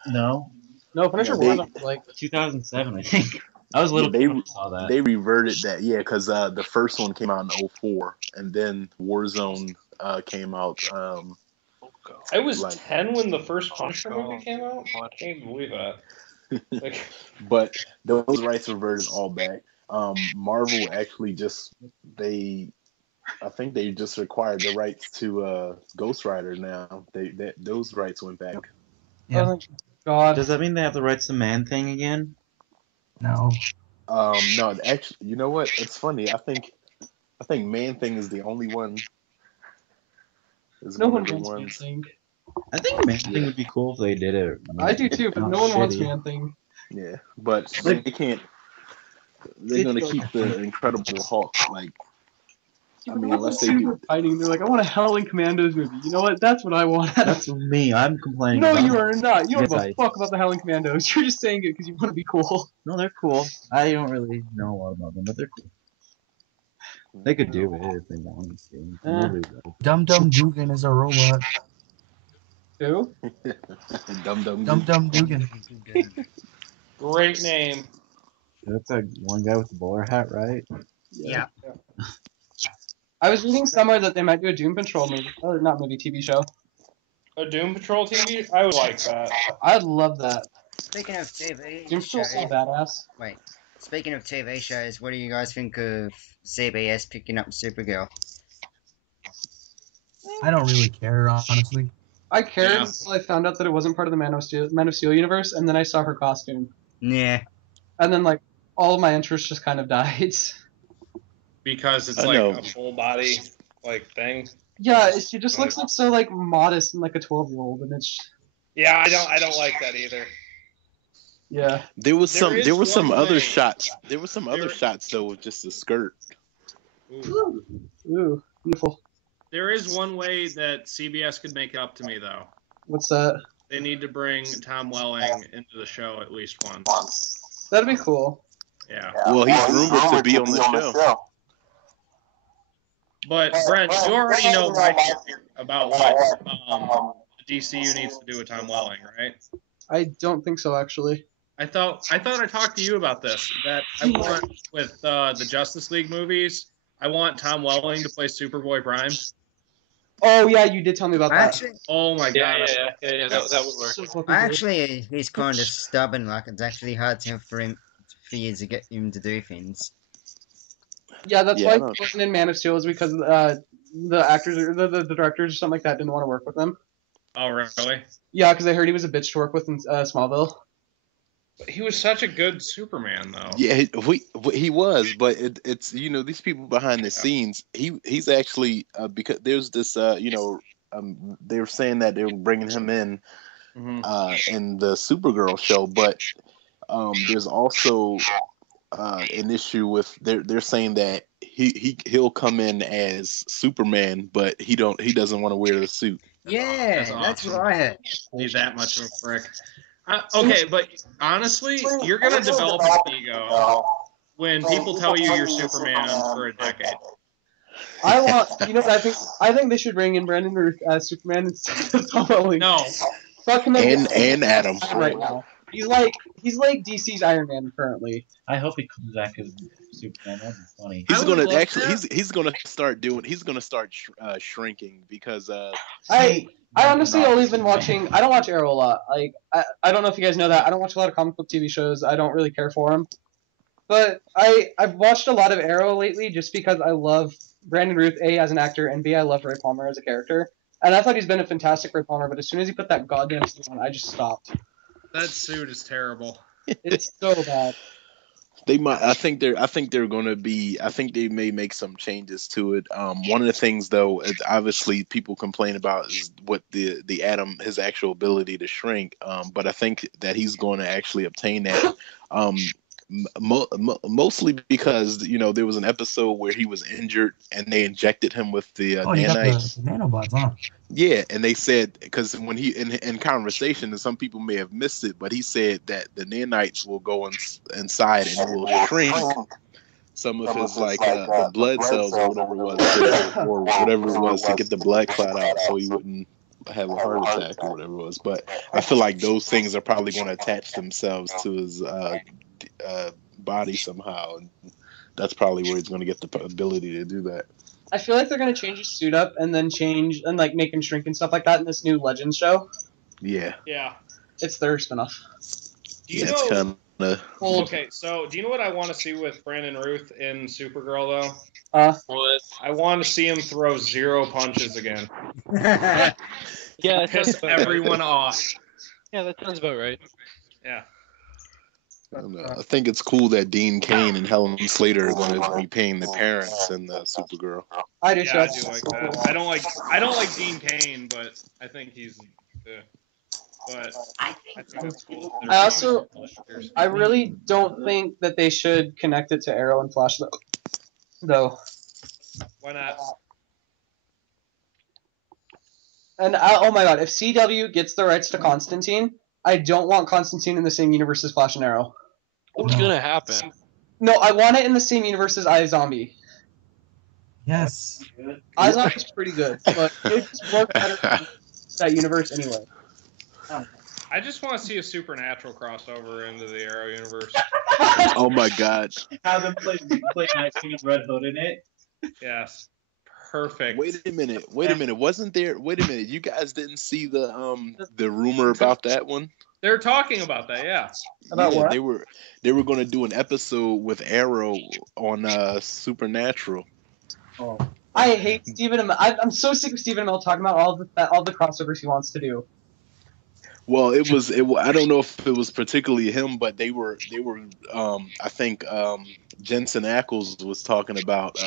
No, No, Punisher Yeah, they- Warzone was like 2007, I think. I was a little Yeah, kid when I saw that. They reverted that, yeah, because the first one came out in 2004, and then Warzone came out. I was Like- 10 when the first Punisher movie came out. I can't even believe that. Like, But those rights reverted all back. Marvel actually I think they just acquired the rights to Ghost Rider now. Those rights went back. Yeah. oh my god. Does that mean they have the rights to Man Thing again? No. No, actually, you know what? It's funny. I think Man Thing is the only one. Is No one one of the wants Man ones. Thing. I think Man Thing would be cool if they did it. I do too, but Not no one wants shitty. Man Thing. Yeah, but they can't. They're gonna keep the Incredible Hulk. Like, I mean, unless they do. Fighting, they're like, I want a Howling Commandos movie. You know what? That's what I want. That's me. I'm complaining. No, about you are not. You don't give a Yes, fuck about the Howling Commandos. You're just saying it because you want to be cool. No, they're cool. I don't really know a lot about them, but they're cool. They could do it if they wanted to. Nobody will. Dum Dum Dugan is a robot. Who? Dum Dum Dum Dugan. great name. That's that one guy with the bowler hat, right? Yeah. I was reading somewhere that they might do a Doom Patrol movie, or not movie, TV show. A Doom Patrol TV? I would like that. I'd love that. Speaking of TV Doom Patrol's so shows, badass. wait. Speaking of TV shows, what do you guys think of CBS picking up Supergirl? I don't really care, honestly. I cared Yeah. until I found out that it wasn't part of the Man of Steel universe, and then I saw her costume, Yeah. and then like all of my interest just kind of died. Because it's I like know. a full body like thing. Yeah, she just looks like so like modest and like a 12-year-old, and it's Yeah, I don't like that either. yeah. There was some one other way. shots. There was some other There- shots though with just the skirt. Ooh. Ooh, beautiful. There is one way that CBS could make it up to me though. What's that? They need to bring Tom Welling into the show at least once. That'd be cool. Yeah. Well, he's rumored to be on the show. But Brent, you already know my theory about what the DCU needs to do with Tom Welling, right? I don't think so, actually. I thought I talked to you about this. That I want with the Justice League movies. I want Tom Welling to play Superboy Prime. Oh yeah, you did tell me about that. Actually, Oh my god! Yeah. That would work. So fucking good. he's kind of stubborn. Like it's actually hard for you to get him to do things. Yeah, that's Yeah, why I he don't- wasn't in Man of Steel, is because the actors or the directors or something like that didn't want to work with him. Oh really? Yeah, because I heard he was a bitch to work with in Smallville. But he was such a good Superman, though. Yeah, he was, but it's these people behind the scenes. He's actually because there's this they were saying that they were bringing him in in the Supergirl show, but there's also an issue with they're saying that he'll come in as Superman, but he doesn't want to wear the suit. Yeah, That's that's awesome. what I heard. He's that much of a prick. Okay, but honestly, you're gonna develop an ego when people tell you you're Superman for a decade. I want, what I think? I think they should bring in Brandon Root as Superman instead of Tom Welling. No, Fuck him And Adam. right now. He's like DC's Iron Man currently. I hope he comes back as Superman. That'd be funny. He's I would gonna love actually that. he's gonna start shrinking because I honestly only been watching. I don't watch Arrow a lot. Like I don't know if you guys know that. I don't watch a lot of comic book TV shows. I don't really care for them. But I've watched a lot of Arrow lately just because I love Brandon Routh, A, as an actor, and B, I love Ray Palmer as a character. And I thought he's been a fantastic Ray Palmer, but as soon as he put that goddamn suit on, I just stopped. that suit is terrible. It's so bad. they might. I think they're gonna be. I think they may make some changes to it. One of the things though, obviously people complain about is what the Adam, his actual ability to shrink. But I think that he's going to actually obtain that. Mostly because there was an episode where he was injured and they injected him with the Oh, you got nanites. the nanobots, huh? Yeah, and they said because when he in conversation, and some people may have missed it, but he said that the nanites will go inside and it will shrink some of his the blood cells or whatever it was, or whatever it was to get the blood clot out, so he wouldn't have a heart attack or whatever it was. But I feel like those things are probably going to attach themselves to his body somehow, and that's probably where he's going to get the ability to do that. I feel like they're gonna change his suit up and then make him shrink and stuff like that in this new Legends show. Yeah. Yeah. It's their spinoff. Do you know? Okay, so do you know what I want to see with Brandon Ruth in Supergirl though? What? I want to see him throw 0 punches again. Yeah, that Piss sounds about everyone right. off. Yeah, that sounds about right. Yeah. I think it's cool that Dean Cain and Helen Slater are going to be paying the parents in Supergirl. I do. Yeah, I do like that. I don't like Dean Cain, but I think he's. But I think that's cool. I really don't think that they should connect it to Arrow and Flash though. Why not? And oh my god, if CW gets the rights to Constantine, I don't want Constantine in the same universe as Flash and Arrow. What's gonna happen? No, I want it in the same universe as iZombie. Yes. iZombie's pretty good, but it just works better in that universe anyway. I just want to see a Supernatural crossover into the Arrow universe. Oh my god. Have them play Night King Red Hood in it. Yes. Perfect. Wait a minute. Wasn't there? Wait a minute. You guys didn't see the rumor about that one? They're talking about that, yeah. About what? They were going to do an episode with Arrow on Supernatural. Oh. I hate Stephen Amell. I'm so sick of Stephen Amell talking about all the crossovers he wants to do. Well, it was. I don't know if it was particularly him, but they were. I think Jensen Ackles was talking about.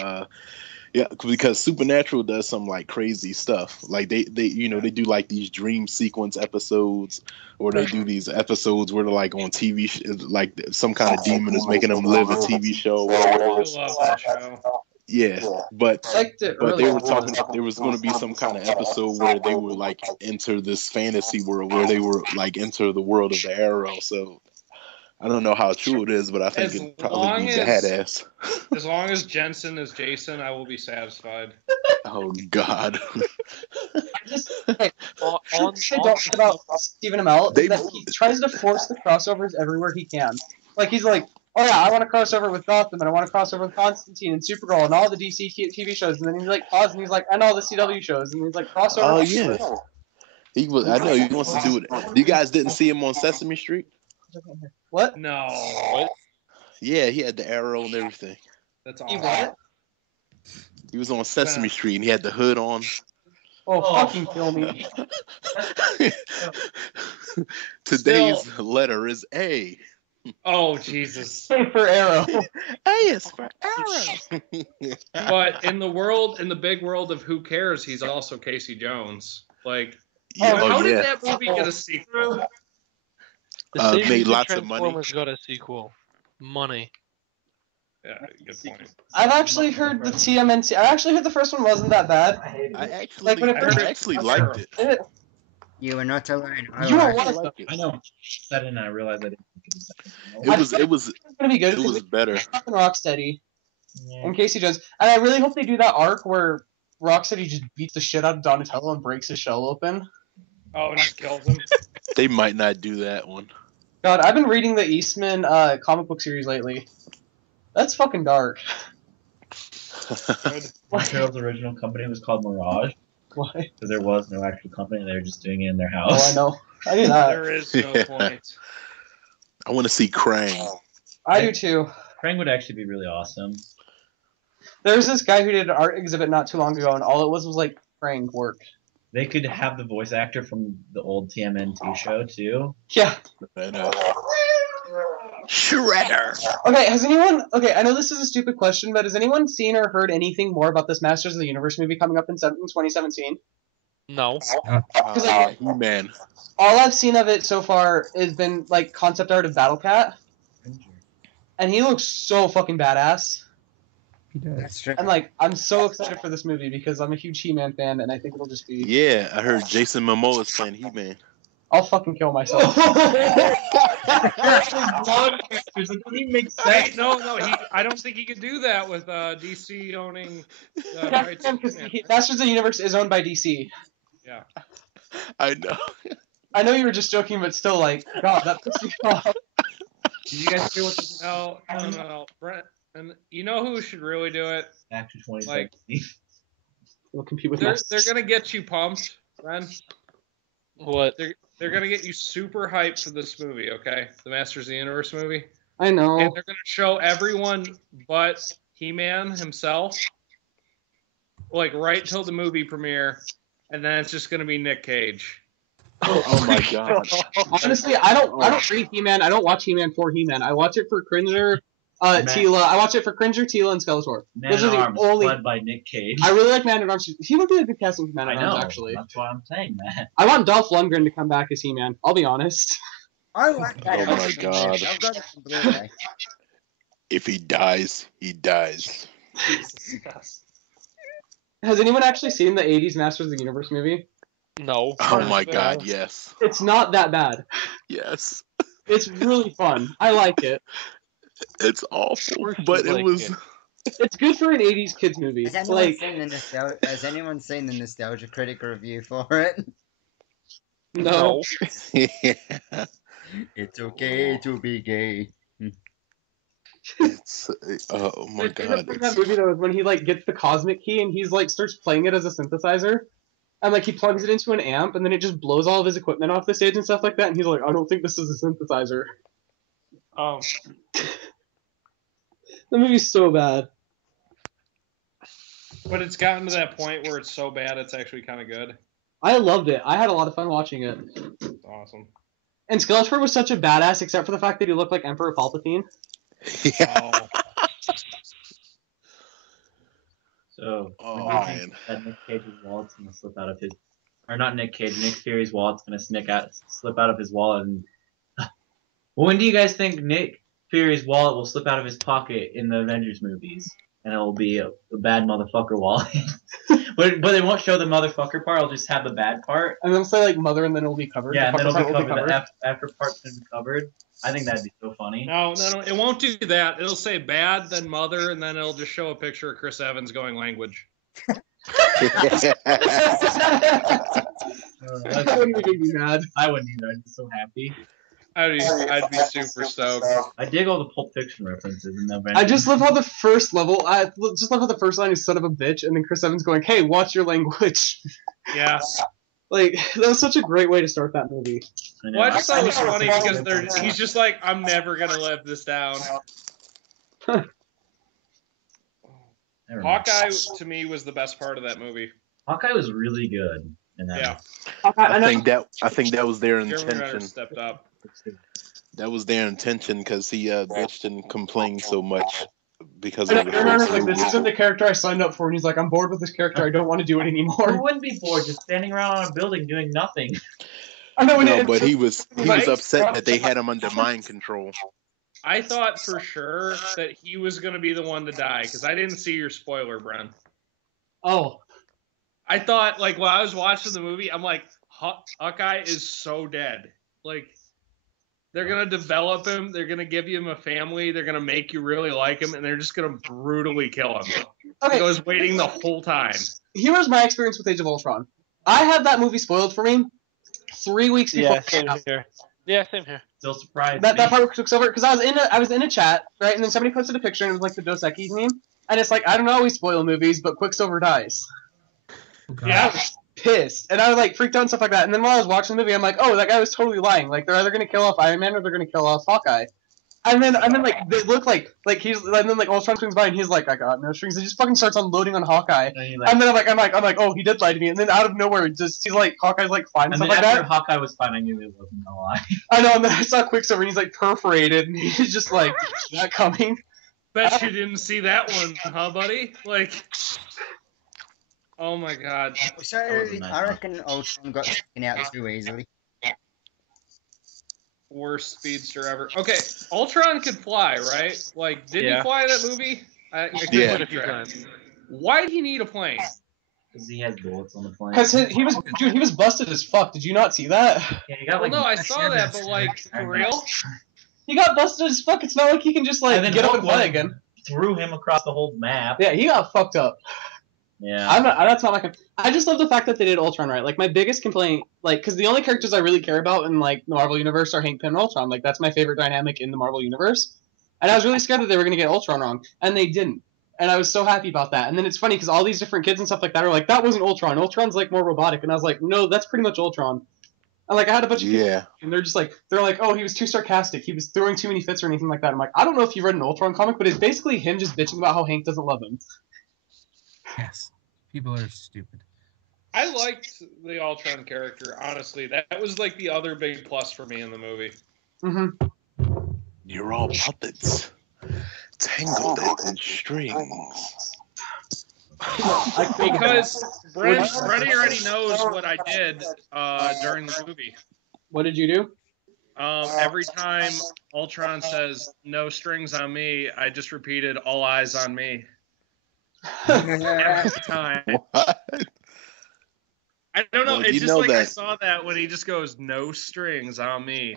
Yeah, because Supernatural does some like crazy stuff. Like they do like these dream sequence episodes, or they do these episodes where they're like on TV, like some kind of demon is making them live a TV show. I love that show. Yeah, but really they were talking. There was going to be some kind of episode where they would like enter this fantasy world, where they were like enter the world of the Arrow. So I don't know how true it is, but I think it'd probably be badass. As long as Jensen is Jason, I will be satisfied. Oh God. About Stephen Amell is that he tries to force the crossovers everywhere he can. Like he's like, oh yeah, I want to cross over with Gotham, and I want to cross over with Constantine and Supergirl and all the DC TV shows, and then he's like paused and he's like, and all the CW shows, and he's like crossover. Oh yeah. I know he wants to do it. You guys didn't see him on Sesame Street? What? No. What? Yeah, he had the arrow and everything. That's awesome. He was on Sesame Street and he had the hood on. Oh, fucking kill me. Today's letter is A. Oh, Jesus. A for Arrow. A is for Arrow. But in the big world of Who Cares, he's also Casey Jones. Like, Yeah, how did that movie get a sequel? The same made reason lots of money. Transformers got a sequel. Money. Yeah, good point. I've actually heard the TMNT. I actually heard the first one wasn't that bad. I actually, Like, when it first- I actually liked it. You are not alone. You don't liked want it. to. I know. Said it and I realized I didn't. It was It's gonna be good. it was better. Fucking Rocksteady and Casey Jones, and I really hope they do that arc where Rocksteady just beats the shit out of Donatello and breaks his shell open. Oh, and just kills him. They might not do that one. God, I've been reading the Eastman comic book series lately. That's fucking dark. Carol's original company was called Mirage Why? because there was no actual company. They were just doing it in their Oh, house. I know. I knew that. There is no point. I want to see Krang. I do too. Krang would actually be really awesome. There's this guy who did an art exhibit not too long ago, and all it was like prank work. They could have the voice actor from the old TMNT show too. Yeah. I know. Shredder. Okay, has anyone... Okay, I know this is a stupid question, but has anyone seen or heard anything more about this Masters of the Universe movie coming up in 2017? No. He-Man. All I've seen of it so far has been, like, concept art of Battle Cat. and he looks so fucking badass. He does. That's true. And like, I'm so excited for this movie because I'm a huge He-Man fan, and I think it'll just be. Yeah, I heard Jason Momoa is playing He-Man. I'll fucking kill myself. Wait, no. I don't think he could do that with DC owning the Yeah, rights. because Masters of the Universe is owned by DC. Yeah. I know. I know you were just joking, but still, like, God, that pissed me off. Did you guys hear what the No. Brent, and you know who should really do it? back to 2017? We'll compete with They're Masters. gonna get you pumped, Ren. What? They're gonna get you super hyped for this movie, okay? The Masters of the Universe movie. I know. And they're gonna show everyone but He-Man himself, like right till the movie premiere, and then it's just gonna be Nick Cage. Oh my god. Honestly, I don't read He-Man. I don't watch He-Man for He-Man. I watch it for Cringer, Tila. I watch it for Cringer, Tila, and Skeletor. Man Those at are the Arms, only. led by Nick Cage. I really like Man at Arms. He would be a good casting for Man I at know. Arms, actually. That's why I'm saying that. I want Dolph Lundgren to come back as He-Man. I'll be honest. I like that. Oh my God. I've got it on Blu-ray. If he dies, he dies. Has anyone actually seen the '80s Masters of the Universe movie? No. Oh my god, yes. It's not that bad. Yes. It's really fun. I like it. It's awful, course you but it like was. it. It's good for an '80s kids movie. Has anyone seen the Nostalgia Critic review for it? No. Yeah. It's okay to be gay. It's. Oh my My favorite god. part of that movie though is when he like gets the cosmic key and he's like starts playing it as a synthesizer, and like he plugs it into an amp and then it just blows all of his equipment off the stage and stuff like that. And he's like, I don't think this is a synthesizer. The movie's so bad. But it's gotten to that point where it's so bad it's actually kind of good. I loved it. I had a lot of fun watching it. It's awesome. And Skeletor was such a badass, except for the fact that he looked like Emperor Palpatine. Yeah. Oh. So, Oh, when do you man. think that Nick Cage's wallet's gonna slip out of his, or not Nick Cage, Nick Fury's wallet's gonna slip out of his wallet? And when do you guys think Nick Fury's wallet will slip out of his pocket in the Avengers movies, and it'll be a bad motherfucker wallet? but they won't show the motherfucker part. I'll just have the bad part. And then say like mother, and then it'll be covered. Yeah, The and then fucker it'll be part will covered. The after part's gonna be covered. I think that'd be so funny. No, it won't do that. It'll say bad, then mother, and then it'll just show a picture of Chris Evans going language. That wouldn't make me mad. I wouldn't either. I'd be so happy. I'd be super stoked. I dig all the Pulp Fiction references in the Avengers. I just love how the first level. I just love how the first line is "son of a bitch," and then Chris Evans going, "Hey, watch your language." Yeah. Like that was such a great way to start that movie. I know. Well, I just thought it was funny because he's just like, I'm never gonna live this down. Never mind. Hawkeye to me was the best part of that movie. Hawkeye was really good in that. Yeah. I think that was their Jeremy Renner intention. stepped up. That was their intention because he bitched and complained so much because And of the Aaron first was like, "This movie. isn't the character I signed up for," and he's like, "I'm bored with this character. I don't want to do it Who anymore." wouldn't be bored just standing around on a building doing nothing? I know. No, but he was Right? upset that they had him under mind control. I thought for sure that he was gonna be the one to die because I didn't see your spoiler, Bren. Oh, I thought like while I was watching the movie, I'm like, Hawkeye is so dead. Like they're gonna develop him, they're gonna give him a family, they're gonna make you really like him, and they're just gonna brutally kill him. okay. I was waiting the whole time. Here's my experience with Age of Ultron. I had that movie spoiled for me 3 weeks before. Yeah, same here. Yeah, same here. Still surprised. That me. part took over because I was in a chat, right, and then somebody posted a picture and it was like the Dos Equis meme, and it's like I don't always spoil movies, but Quicksilver dies. Yeah. I was pissed, and I was like freaked out and stuff like that. And then while I was watching the movie, I'm like, oh, that guy was totally lying. Like they're either gonna kill off Iron Man or they're gonna kill off Hawkeye. And then like they look like he's and then like Ultron swings by and he's like, I got no strings. He just fucking starts unloading on Hawkeye. And, you're like, And then I'm like, oh, he did lie to me. And then out of nowhere, just he's like, Hawkeye's like fine and and stuff then like after that. Hawkeye was fine, I knew it wasn't a lie. I know, and then I saw Quicksilver and he's like perforated, and he's just like not coming. Bet you didn't see that one, huh, buddy? Like, oh my god. So was a nice I one. reckon Ultron got taken out too easily. worst speedster ever. Okay, Ultron could fly, right? Like, did he Yeah. fly in that movie? I couldn't Yeah. Quite a keep few track. times. Why did he need a plane? Because he has bullets on the plane. Because he was busted as fuck. Did you not see that? Yeah, he got Well, like. no, I saw that, but like, for real? He got busted as fuck. It's not like he can just like And then get up Hulk and fly went- again. Threw him across the whole map. Yeah, he got fucked up. Yeah. That's not my. I just love the fact that they did Ultron right. Like my biggest complaint, like, because the only characters I really care about in like the Marvel universe are Hank Pym and Ultron. Like that's my favorite dynamic in the Marvel universe. And I was really scared that they were gonna get Ultron wrong, and they didn't. And I was so happy about that. And then it's funny because all these different kids and stuff like that are like, that wasn't Ultron. Ultron's like more robotic. And I was like, no, that's pretty much Ultron. And like I had a bunch of kids, Yeah. and they're like, oh, he was too sarcastic. He was throwing too many fits or anything like that. I'm like, I don't know if you read an Ultron comic, but it's basically him just bitching about how Hank doesn't love him. Yes. People are stupid. I liked the Ultron character, honestly. That was like the other big plus for me in the movie. Mm-hmm. You're all puppets, tangled in strings. Because Brady already knows what I did during the movie. What did you do? Every time Ultron says "no strings on me," I just repeated "all eyes on me." Every time. What? I don't know. Well, It's you just know like I that- saw that when he just goes "no strings on me,"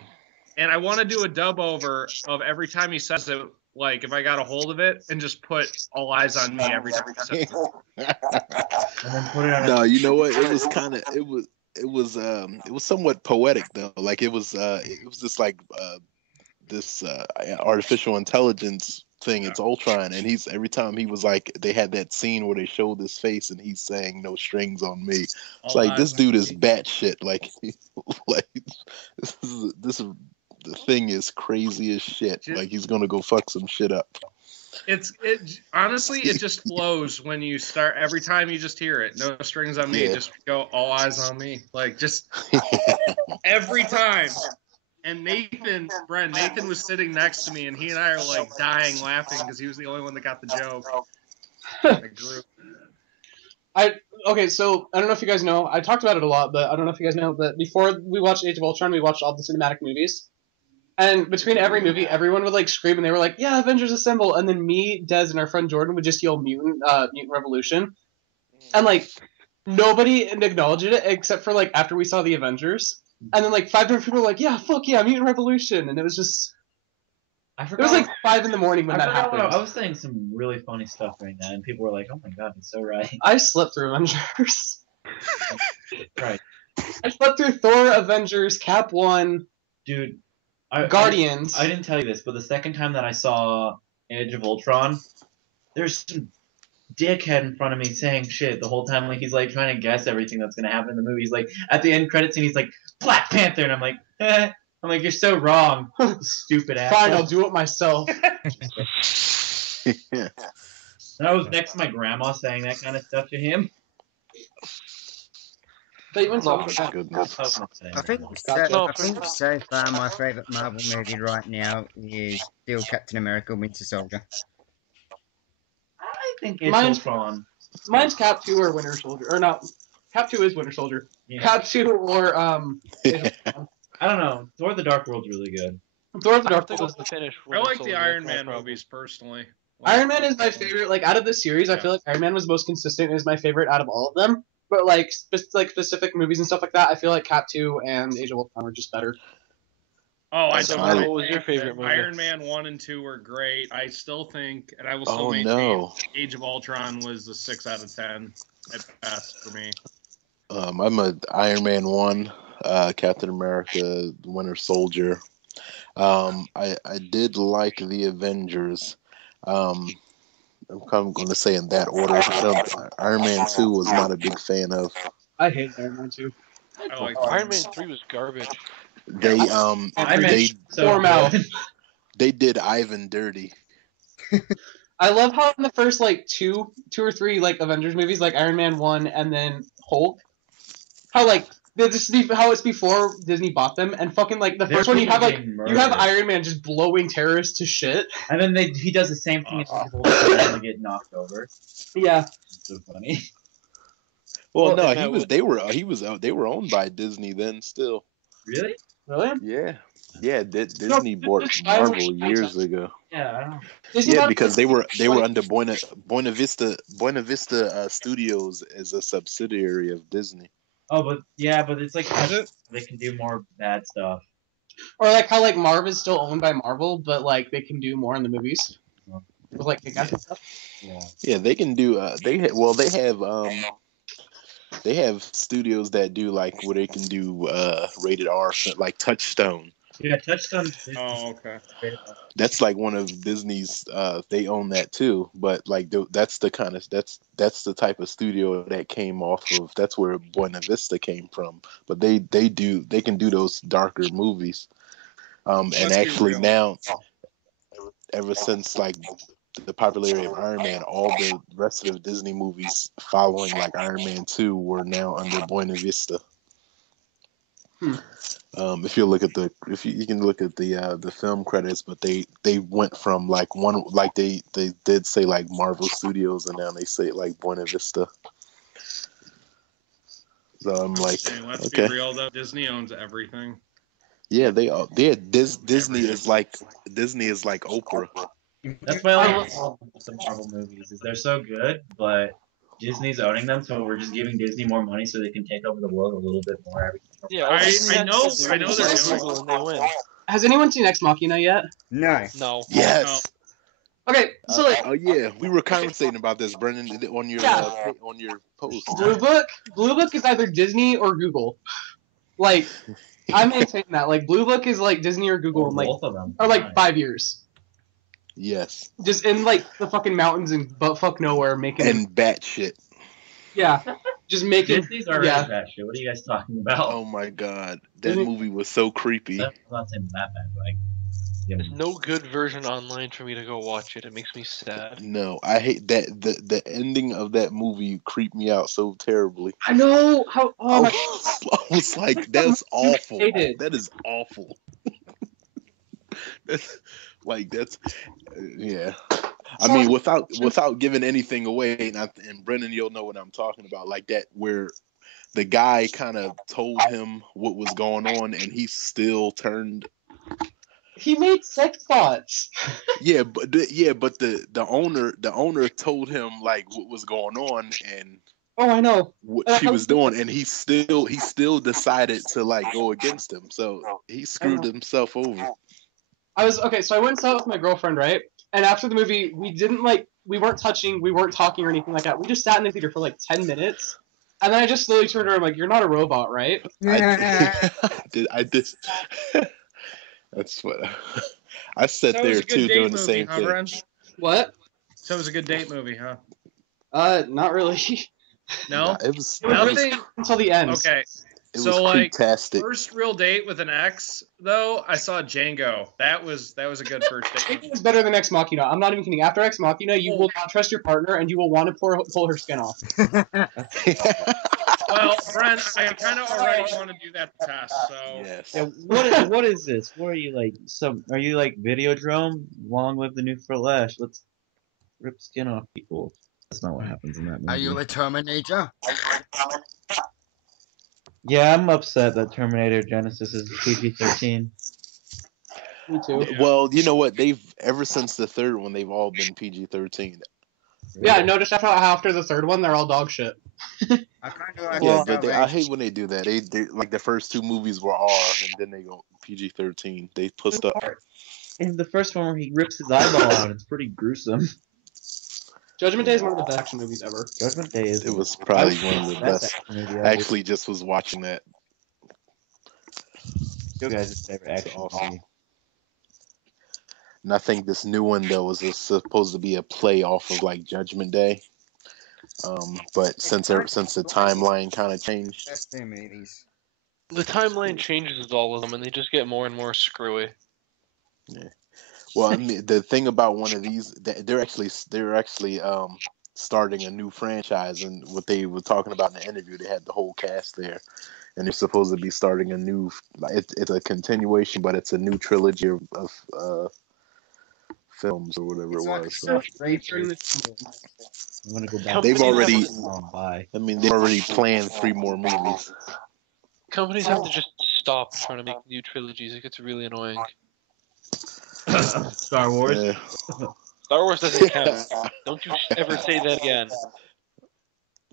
and I want to do a dub over of every time he says it. Like if I got a hold of it and just put "all eyes on me" every time he says it. And then put it on. No, you know what? It was kind of it was somewhat poetic though. Like it was just like this artificial intelligence thing. It's Ultron, and he's every time he was like they had that scene where they showed his face and he's saying "no strings on me." It's All like eyes this on dude me. is batshit. Like the thing is crazy as shit. Like he's gonna go fuck some shit up. It honestly, it just flows when you start. Every time you just hear it, "no strings on me," Yeah. just go "all eyes on me," like just every time. And Nathan was sitting next to me, and he and I are like dying laughing because he was the only one that got the joke. The group. Okay, so I don't know if you guys know. I talked about it a lot, but I don't know if you guys know that before we watched Age of Ultron, we watched all the cinematic movies. And between every movie, everyone would like scream, and they were like, "Yeah, Avengers Assemble!" And then me, Dez, and our friend Jordan would just yell "Mutant Revolution," and like nobody acknowledged it except for like after we saw the Avengers, and then like 5 different people were like, "Yeah, fuck yeah, Mutant Revolution!" And it was just I it forgot. was like 5 in the morning when I that forgot. happened. I was saying some really funny stuff during that, and people were like, "Oh my god, he's so right." I slept through Avengers. Right, I slept through Thor, Avengers, Cap 1, dude. Guardians. I didn't tell you this, but the second time that I saw Age of Ultron, there's some dickhead in front of me saying shit the whole time. Like he's like trying to guess everything that's gonna happen in the movie. He's like at the end credits scene, he's like Black Panther, and I'm like, eh. I'm like, you're so wrong, stupid ass. Fine, I'll do it myself. Yeah. And I was next to my grandma saying that kind of stuff to him. But even so, Oh, goodness. I was not saying I think that. so far my favourite Marvel movie right now is still Captain America: Winter Soldier. I think it's Mine's- Ultron. mine's Cap 2 or Winter Soldier, or not. Cap 2 is Winter Soldier. Yeah. Cap 2 or I don't know. Thor: The Dark World's really good. Thor of the I Dark think World. it was the finish. I like the Iron Man movies personally. Iron Man is my favorite. Like out of the series, I Yeah. feel like Iron Man was most consistent and is my favorite out of all of them. But like specific movies and stuff like that, I feel like Cap 2 and Age of Ultron were just better. Oh, I So, don't Matt, know. what was your favorite movie? Iron Man 1 and 2 were great. I still think, and I will still Oh maintain, no. Age of Ultron was a 6 out of 10 at best for me. I'm a Iron Man 1, Captain America, the Winter Soldier. I did like the Avengers. I'm going to say in that order. Iron Man 2 was not a big fan of. I hate Iron Man 2. I like Iron Man 3 was garbage. They they Poor mouth. they did Ivan dirty. I love how in the first like two or three like Avengers movies, like Iron Man 1 and then Hulk, how like how it's before Disney bought them, and fucking like the first one you have like you have Iron Man just blowing terrorists to shit. And then he does the same thing as Ultron and get knocked over. Yeah. It's so funny. Well, Well, no, they were owned by Disney then still. Really? Really? Yeah. Yeah, Disney bought Marvel years ago. Yeah, I don't know. Yeah, because they were under Buena Vista Studios as a subsidiary of Disney. Oh, but it's like they can do more bad stuff. Or like how like Marv is still owned by Marvel, but like they can do more in the movies. With like kick-ass and stuff. Yeah, they can do. They have studios that do like where they can do rated R, like Touchstone. Yeah, Touchstone. Oh, okay. That's like one of Disney's. They own that too, but like that's the kind of that's the type of studio that came off of. That's where Buena Vista came from. But they can do those darker movies. And actually now, ever since like the popularity of Iron Man, all the rest of the Disney movies following like Iron Man 2 were now under Buena Vista. If you look at you can look at the film credits, but they went from like they did say like Marvel Studios, and now they say like Buena Vista. So I'm like, let's okay. be real though, Disney owns everything. Yeah, Disney is like Oprah. That's my only problem with the Marvel movies is they're so good, but Disney's owning them, so we're just giving Disney more money so they can take over the world a little bit more. Every Yeah, I know they're doing. And they win. Has anyone seen Ex Machina yet? No. No. Yes. Okay, so like Oh yeah, we were conversating about this, Brendan, on your post. Blue Book is either Disney or Google. Like I maintain that. Like Blue Book is like Disney or Google in like both of them. or like 5 years. Yes. Just in like the fucking mountains and buttfuck nowhere making And bat shit. Yeah. Just making Disney's already bad shit. What are you guys talking about? Oh my god, that movie was so creepy. I'm not saying that bad, but like. There's no good version online for me to go watch it. It makes me sad. No, I hate that the ending of that movie creeped me out so terribly. I know how. Oh my I was like, that's awful. That is awful. Yeah. I mean, without giving anything away, and Brendan, you'll know what I'm talking about, like that where the guy kind of told him what was going on, and he still turned. He made sex bots. But the owner told him like what was going on and I know what she was doing, and he still decided to like go against him. So he screwed himself over. So I went and saw it with my girlfriend, right? And after the movie, we weren't touching, we weren't talking or anything like that. We just sat in the theater for like 10 minutes. And then I just slowly turned to her, I'm like, you're not a robot, right? I did. That's what I sat there too doing the same thing. What? So it was a good date movie, huh? Not really. No? It was until the end. Okay. It was fantastic. First real date with an ex, though, I saw Django. That was a good first date. It was better than Ex Machina. I'm not even kidding. After Ex Machina, you will not trust your partner, and you will want to pull her skin off. Well, Bren, I kind of already want to do that test. So. Yes. Yeah, what is this? What are you like? Are you like Videodrome? Long live the new Flash. Let's rip skin off people. That's not what happens in that movie. Are you a Terminator? Yeah, I'm upset that Terminator Genesis is PG-13. Me too. Well, you know what? Ever since the third one, they've all been PG-13. Yeah, I noticed after the third one, they're all dog shit. I kind of But I hate when they do that. They like the first two movies were R, and then they go PG-13. They put stuff. In the first one where he rips his eyeball out, it's pretty gruesome. Judgment Day is one of the best action movies ever. Judgment Day is. It was probably one of the best. I actually just was watching that. You guys' favorite action movie. And I think this new one though is supposed to be a play off of like Judgment Day. But since the timeline kind of changed, the timeline changes with all of them, and they just get more and more screwy. Yeah. Well, I mean, the thing about one of these, they're actually starting a new franchise, and what they were talking about in the interview, they had the whole cast there, and they're supposed to be starting a new. It's a continuation, but it's a new trilogy of films or whatever it was. So. I'm gonna go back. They've already. I mean, they've already planned 3 more movies. Companies have to just stop trying to make new trilogies. It gets really annoying. Star Wars. Yeah. Star Wars doesn't count. Don't you ever say that again.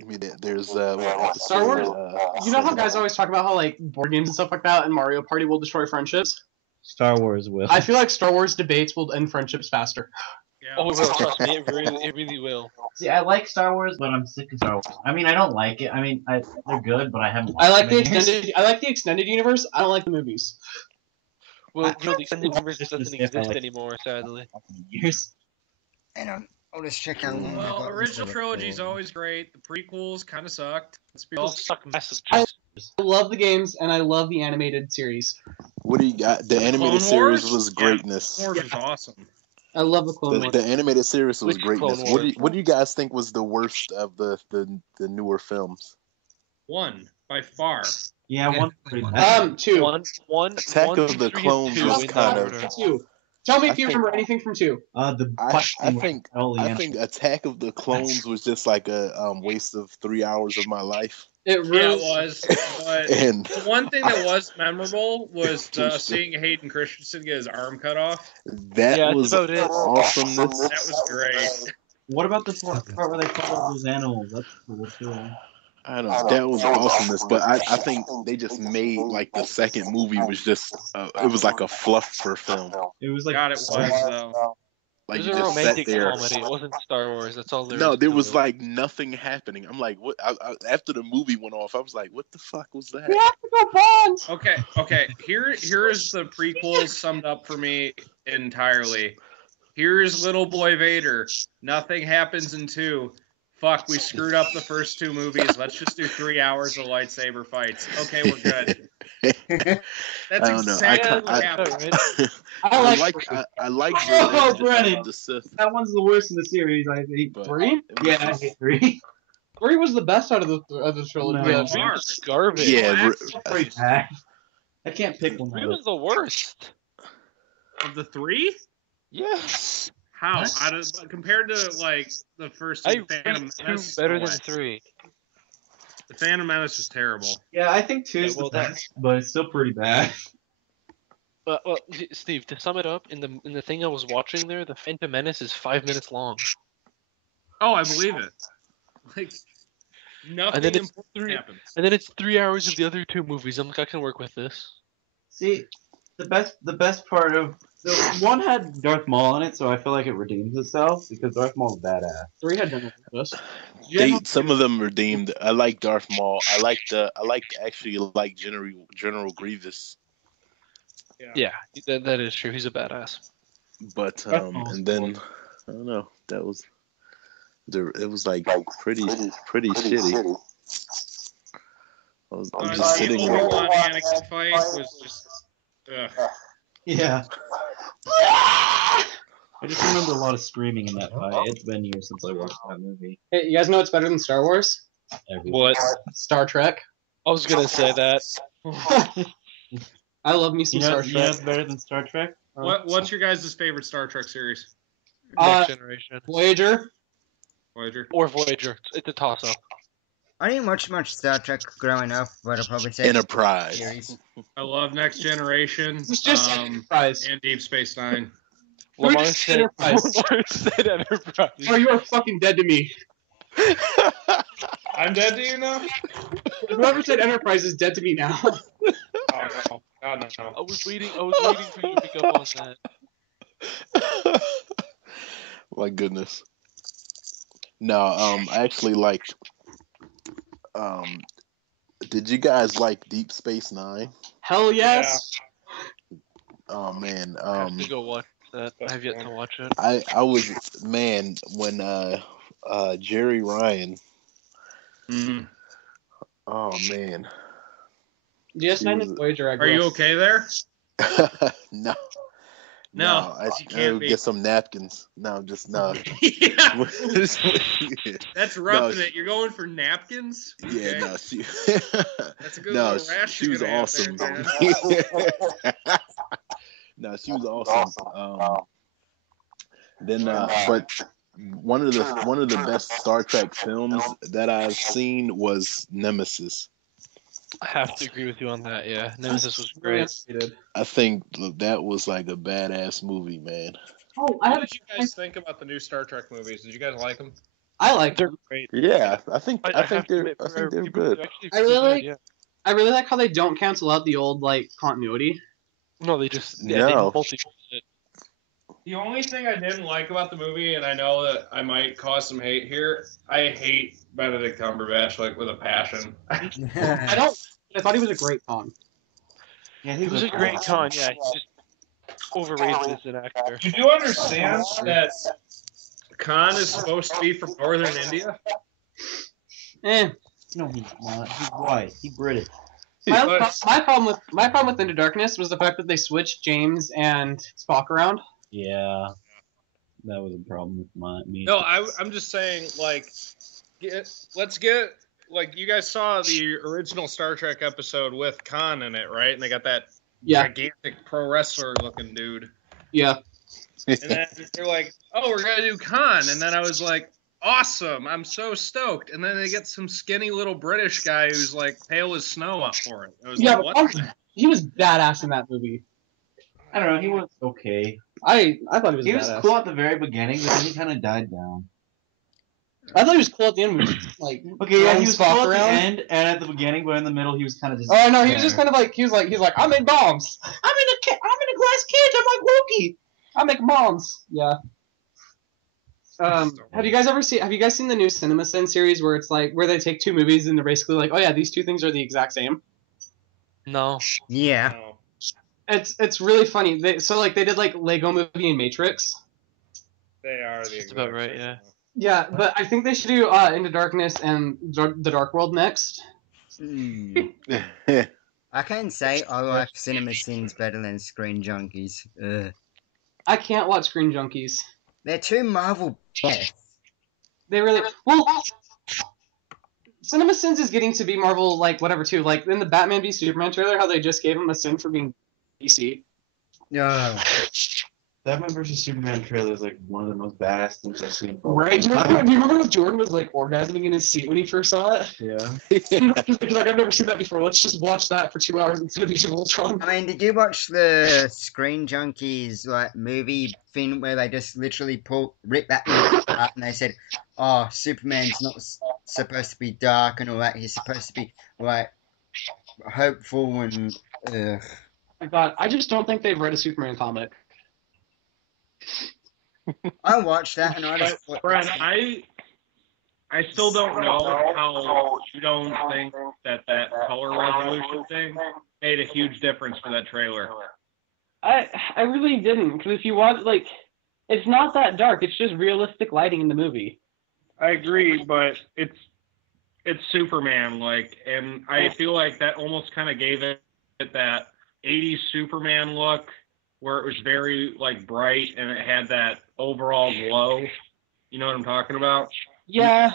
I mean, there's what, episode, Star Wars. You know how 7. guys always talk about how like board games and stuff like that and Mario Party will destroy friendships? Star Wars will. I feel like Star Wars debates will end friendships faster. Yeah. Oh, it will. Trust me, it really will. See, I like Star Wars, but I'm sick of Star Wars. I mean, I don't like it. I mean, they're good, but I haven't. I like the watched them in years. extended. I like the extended universe. I don't like the movies. Well, the extended universe Just doesn't as if I exist like- anymore, sadly. Years. And I'll just check how long. Well, original trilogy's always great. The prequels kind of sucked. Let's be People honest. suck massive. I love the games and I love the animated series. What do you got? The animated Clone series Wars? was greatness. Clone Wars was awesome. I love the Clone Wars. The animated series was Which greatness. Clone What do you guys think was the worst of the newer films? One by far. Yeah, one pretty bad. Two. One, Attack one, of two, the three, Clones and two was in kind that of- order. Two. Tell me I if you think- remember anything from two. The I question think totally I think Attack of the Clones was just like a waste of 3 hours of my life. It Yeah, really it was. But And the one thing that was memorable was seeing Hayden Christensen get his arm cut off. that Yeah, that's was about it. awesomeness. That was great. What about the part where they fought all those animals? That's cool too. I don't know. That was awesomeness, but I think they just made like the second movie was just it was like a fluffer film. It was like God, it was though. Like It you was a just sat romantic there. comedy. It wasn't Star Wars. That's all there No, is there to was it. like nothing happening. I'm like, what? After the movie went off, I was like, what the fuck was that? Okay. Here is the prequels summed up for me entirely. Here's little boy Vader. Nothing happens in 2. Fuck, we screwed up the first 2 movies. Let's just do 3 hours of lightsaber fights. Okay, we're good. That's I don't know. exactly what I- happened. I like Oh, Revenge Brennan. of the Sith. that one's the worst in the series, I think. But 3? it was Yeah, I just- hate 3. 3 was the best out of the trilogy. No. Yeah, By far. It's garbage. Yeah, Pretty bad. I can't pick one. Three was the worst. Of the 3? Yes. How? What? Compared to like the first I two, Phantom rate 2 Menace, better no than way. 3. The Phantom Menace was terrible. Yeah, I think 2 is Yeah, well, the best, but it's still pretty bad. Well, Steve, to sum it up, in the thing I was watching there, the Phantom Menace is 5 minutes long. Oh, I believe it. Like nothing And then it's important 3 happens. and then it's 3 hours of the other 2 movies. I'm like, I can work with this. See, the best part of the one had Darth Maul in it, so I feel like it redeems itself because Darth Maul's badass. 3 had done this. Some of them redeemed. I like Darth Maul. I like General Grievous. Yeah, that is true. He's a badass. But Darth Maul's and then I don't know. It was like pretty shitty. I'm The just sitting there. Obi-Wan Anakin fight was just. Ugh. Yeah. I just remember a lot of screaming in that fight. It's been years since I watched that movie. Hey, you guys know what's better than Star Wars? What? Star Trek. I was gonna say that. I love me some Star You know Trek. it's better than Star Trek? What's your guys' favorite Star Trek series? Uh, Next Generation Voyager. Voyager. or Voyager. It's a toss-up. I didn't watch much Star Trek growing up, but I'll probably say Enterprise. series. I love Next Generation. It's just Enterprise. And Deep Space Nine. Lamar just said Enterprise? Lamar said Enterprise. Oh, you are fucking dead to me. I'm dead to you now? Whoever said Enterprise is dead to me now. Oh no. God no. I was waiting for you to pick up on that. My goodness. No, I actually liked. Did you guys like Deep Space Nine? Hell yes. Oh man, I have to go watch that. I have yet to watch it. I was man when Jerry Ryan. Mhm. Oh man. DS9 and Voyager. I Are you okay there? No. No, I you can't be. get some napkins. No, just no. Yeah. Yeah, That's roughing No, it. You're going for napkins? Okay. no, she. That's a good No, little rash she you're was gonna have awesome. there, man. No, she was awesome. Then, but one of the best Star Trek films that I've seen was Nemesis. I have to agree with you on that. Yeah, Nemesis was great. I think that was like a badass movie, man. Oh, I What have. did you guys think about the new Star Trek movies? Did you guys like them? I like. They're great. Yeah, I think I have to they're admit, they're they're good. actually I really pretty good, like- Yeah. I really like how they don't cancel out the old like continuity. No, they just they No. multi it. The only thing I didn't like about the movie, and I know that I might cause some hate here, I hate Benedict Cumberbatch like with a passion. I don't. I thought he was a great Khan. Yeah, He was a great con. Yeah, he's just overrated as an actor. You do understand that Khan is supposed to be from Northern India? Eh. No, he's not. He's white. He's British. My problem with Into Darkness was the fact that they switched James and Spock around. Yeah, that was a problem with me. No, I'm just saying, like, let's get, like, you guys saw the original Star Trek episode with Khan in it, right? And they got that gigantic pro wrestler looking dude. Yeah. And then they're like, oh, we're going to do Khan. And then I was like, awesome. I'm so stoked. And then they get some skinny little British guy who's, like, pale as snow up for it. I was like, what? He was badass in that movie. I don't know. He was okay. I thought he was. He badass. was cool at the very beginning, but then he kind of died down. I thought he was cool at the end. Like, Okay, yeah, he was cool Spock at the around. end and at the beginning, but in the middle, he was kind of just. Oh no, he was just kind of like he's like I make bombs. I'm in a glass cage. I'm like Loki. I make bombs. Yeah. Have you guys seen the new CinemaSin series where it's like where they take two movies and they're basically like, oh yeah, these two things are the exact same? No. Yeah. No. It's really funny. They did like Lego Movie and Matrix. They are the That's exact about right, same. yeah. Yeah, but I think they should do Into Darkness and The Dark World next. I can say I like Cinema Sins better than Screen Junkies. Ugh. I can't watch Screen Junkies. They're too Marvel best. They really well. Cinema Sins is getting to be Marvel like whatever too. Like in the Batman v Superman trailer, how they just gave him a sin for being DC. Ugh. Batman vs Superman trailer is like one of the most badass things I've seen. Right? Do you remember when Jordan was like orgasming in his seat when he first saw it? Yeah. He's like, I've never seen that before. Let's just watch that for 2 hours instead of Age of Ultron. I mean, did you watch the Screen Junkies like movie thing where they just literally rip that movie apart and they said, "Oh, Superman's not supposed to be dark and all that. He's supposed to be like hopeful and." My God, I just don't think they've read a Superman comic. I watched that and I just. But, Brad, I still don't know how you don't think that color resolution thing made a huge difference for that trailer. I really didn't, because if you watch, like, it's not that dark. It's just realistic lighting in the movie. I agree, but it's Superman, like, and I feel like that almost kind of gave it that 80s Superman look, where it was very, like, bright and it had that overall glow. You know what I'm talking about? Yeah.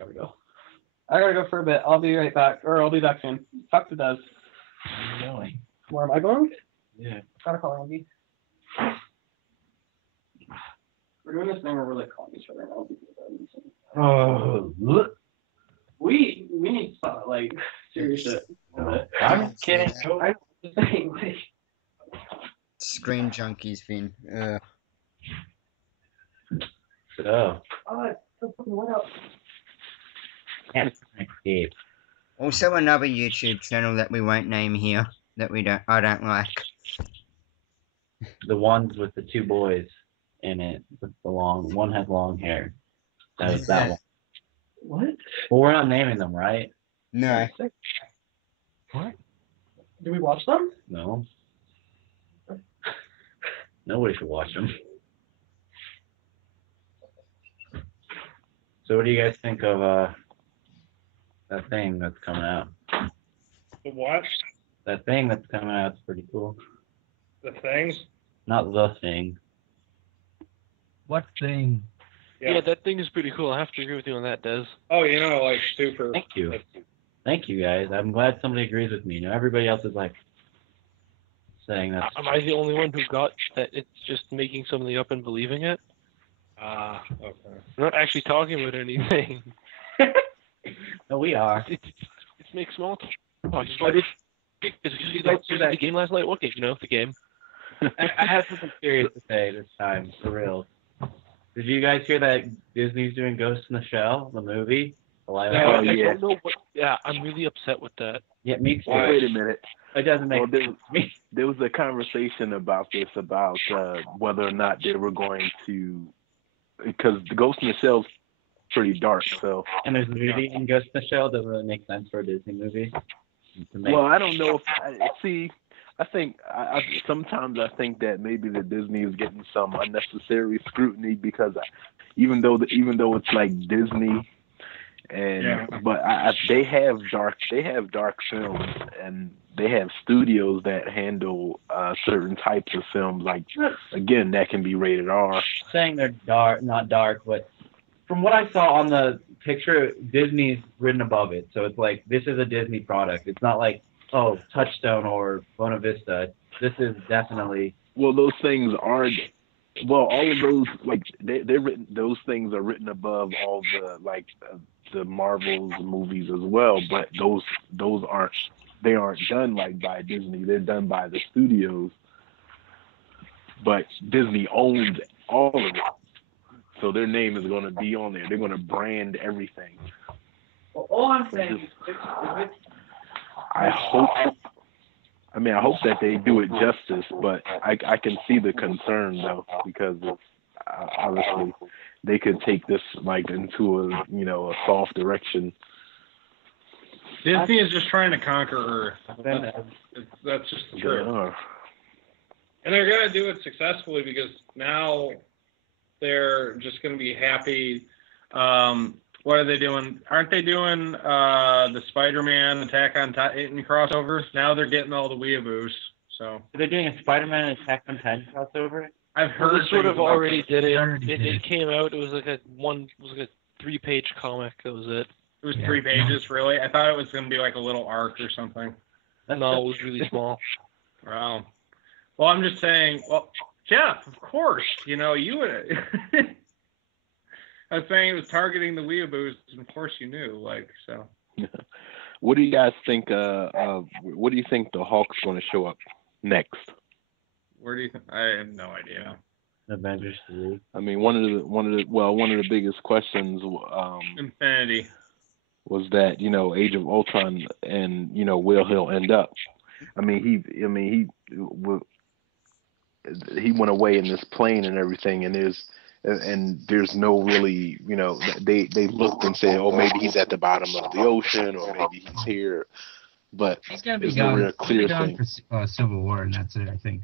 I gotta go for a bit. I'll be right back, or I'll be back soon. Talk to Des. Where are you going? Where am I going? Yeah. Gotta call Andy. We're doing this thing where we're like calling each other now. Oh, look. We need to stop, like, serious shit. I'm kidding. I'm just saying, like, Screen Junkies thing. So. what else? Escape. Also, another YouTube channel that we won't name here that I don't like. The ones with the two boys in it with the one has long hair. That was that one. What? Well, we're not naming them, right? No. What? Do we watch them? No. Nobody should watch them. So what do you guys think of that thing that's coming out? The what? That thing that's coming out is pretty cool. The things? Not the thing. What thing? Yeah, that thing is pretty cool. I have to agree with you on that, Des. Oh, you know, like, super. Thank you. Thank you, guys. I'm glad somebody agrees with me. You know, everybody else is like saying that. Am I the only one who got that it's just making something up and believing it? Okay. I'm not actually talking about anything. No, we are. It's make small talk. Just like, you guys do the game last night? What game? The game. I have something serious to say this time, for real. Did you guys hear that Disney's doing Ghost in the Shell, the movie? The live action? I don't know what. Yeah, I'm really upset with that. Yeah, me too. Wait a minute. It doesn't make sense to me. There was a conversation about this, about whether or not they were going to, because the Ghost in the Shell's pretty dark, so. And there's nudity in Ghost in the Shell. Doesn't really make sense for a Disney movie. Well, I don't know if I think sometimes I think that maybe the Disney is getting some unnecessary scrutiny, because even though it's like Disney, but they have dark films, and they have studios that handle certain types of films, like, again, that can be rated R. Saying they're not dark, but from what I saw on the picture, Disney's written above it, so it's like this is a Disney product. It's not like Touchstone or Buena Vista. This is definitely. Well, those things are. Well, all of those, like, they're written. Those things are written above all the the Marvel's movies as well. But those aren't. They aren't done like by Disney. They're done by the studios. But Disney owns all of it, so their name is going to be on there. They're going to brand everything. Well, all I'm saying is I hope that they do it justice, but I can see the concern, though, because it's, obviously they could take this like into a soft direction. Disney is just trying to conquer Earth. That's just the truth. And they're going to do it successfully, because now they're just going to be happy. What are they doing? Aren't they doing the Spider-Man Attack on Titan crossover? Now they're getting all the weeaboos. So they're doing a Spider-Man Attack on Titan crossover? I've heard they sort of already did it. Did It came out. It was like a 3-page comic. That was it. It was 3 pages, really? I thought it was going to be like a little arc or something. No, it was really small. Wow. Well, I'm just saying. Well, Jeff, of course, you would. I was saying it was targeting the weeaboos, and of course you knew, so. What do you guys think? What do you think the Hulk's going to show up next? Where do you think? I have no idea. Avengers 3. I mean, one of the biggest questions. Infinity. Was that Age of Ultron, and where he'll end up? I mean, he went away in this plane and everything, and there's no really, they looked and said, oh, maybe he's at the bottom of the ocean, or maybe he's here, but He's gonna be there's gone. no real clear thing. For Civil War, and that's it, I think.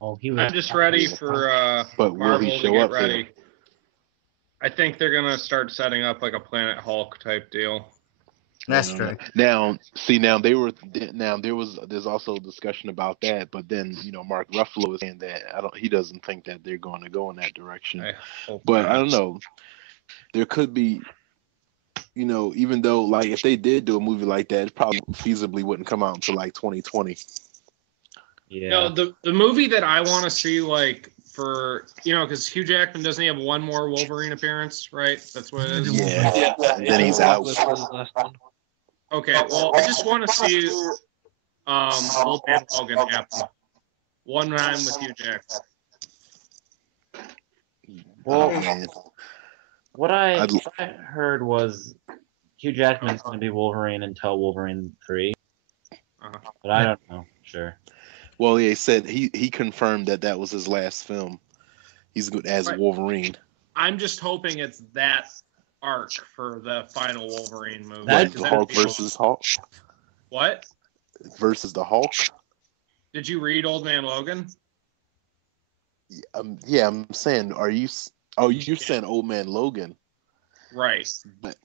Oh, he was. I'm just ready for But will Marvel he to show get up ready. there? I think they're gonna start setting up like a Planet Hulk type deal. That's true. There's also discussion about that, but then Mark Ruffalo was saying that he doesn't think that they're going to go in that direction. But I don't know. There could be, even though like if they did do a movie like that, it probably feasibly wouldn't come out until like 2020. Yeah. No, the movie that I want to see, like, for because Hugh Jackman, doesn't he have one more Wolverine appearance, right? That's what it is. Yeah. Then he's out. That was the last one. Okay, well, I just want to see Old Man Logan happen one time with Hugh Jackman. Well, man. what I heard was Hugh Jackman's going to be Wolverine until Wolverine 3. But I don't know. Sure. Well, he said he confirmed that was his last film. He's good as Wolverine. I'm just hoping it's that arc for the final Wolverine movie. Like the Hulk versus Hulk? What? Versus the Hulk? Did you read Old Man Logan? Yeah, I'm saying, you're saying Old Man Logan. Right. But,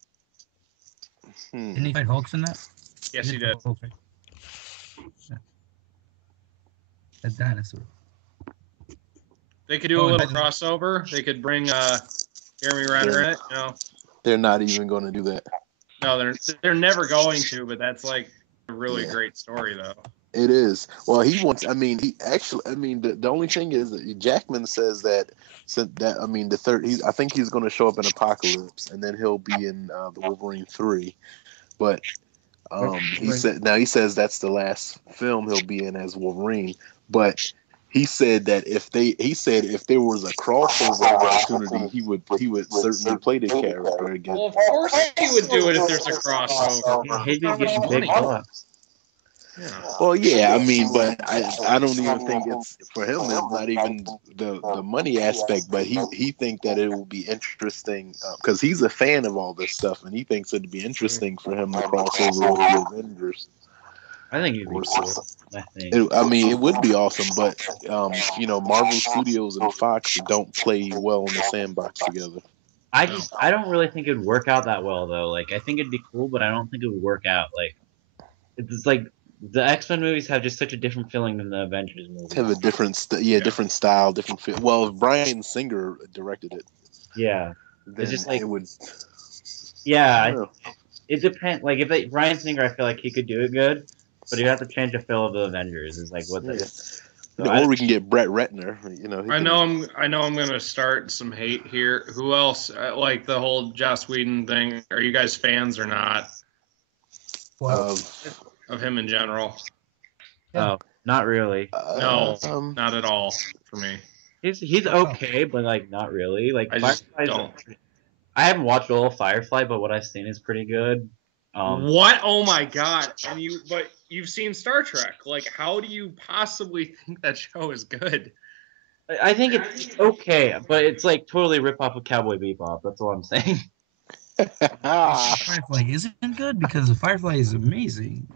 Didn't he fight Hulks in that? Yes, he did. Okay. A dinosaur. They could do a little crossover. They could bring Jeremy Renner in it, They're not even going to do that. No, they're never going to, but that's like a really great story, though. It is. Well, the only thing is that Jackman says that, I think he's going to show up in Apocalypse, and then he'll be in the Wolverine 3. But He says that's the last film he'll be in as Wolverine, but he said that if there was a crossover opportunity, he would certainly play the character again. Well, of course he would do it if there's a crossover. He'd be getting big bucks. Yeah. Well, yeah, I mean, but I don't even think it's for him. It's not even the money aspect, but he think that it will be interesting because he's a fan of all this stuff, and he thinks it'd be interesting for him to cross over with the Avengers. I think it'd be cool. It would be awesome, but Marvel Studios and Fox don't play well in the sandbox together. I don't really think it'd work out that well though. Like I think it'd be cool, but I don't think it would work out. Like it's like the X-Men movies have just such a different feeling than the Avengers movies. Have a different style, different feel. Well, if Bryan Singer directed it, yeah, then it's just like it would. Yeah, it depends. Like if Bryan Singer, I feel like he could do it good, but you have to change the feel of the Avengers. Is like what or we can get Brett Ratner. I know I'm gonna start some hate here. Who else like the whole Joss Whedon thing? Are you guys fans or not? Of him in general? Oh, not really. No, not at all for me. He's okay, but like not really. Like I just don't. I haven't watched all of Firefly, but what I've seen is pretty good. What? Oh my god! But you've seen Star Trek. Like, how do you possibly think that show is good? I think it's okay, but it's like totally rip off of Cowboy Bebop. That's all I'm saying. Firefly isn't good because the Firefly is amazing.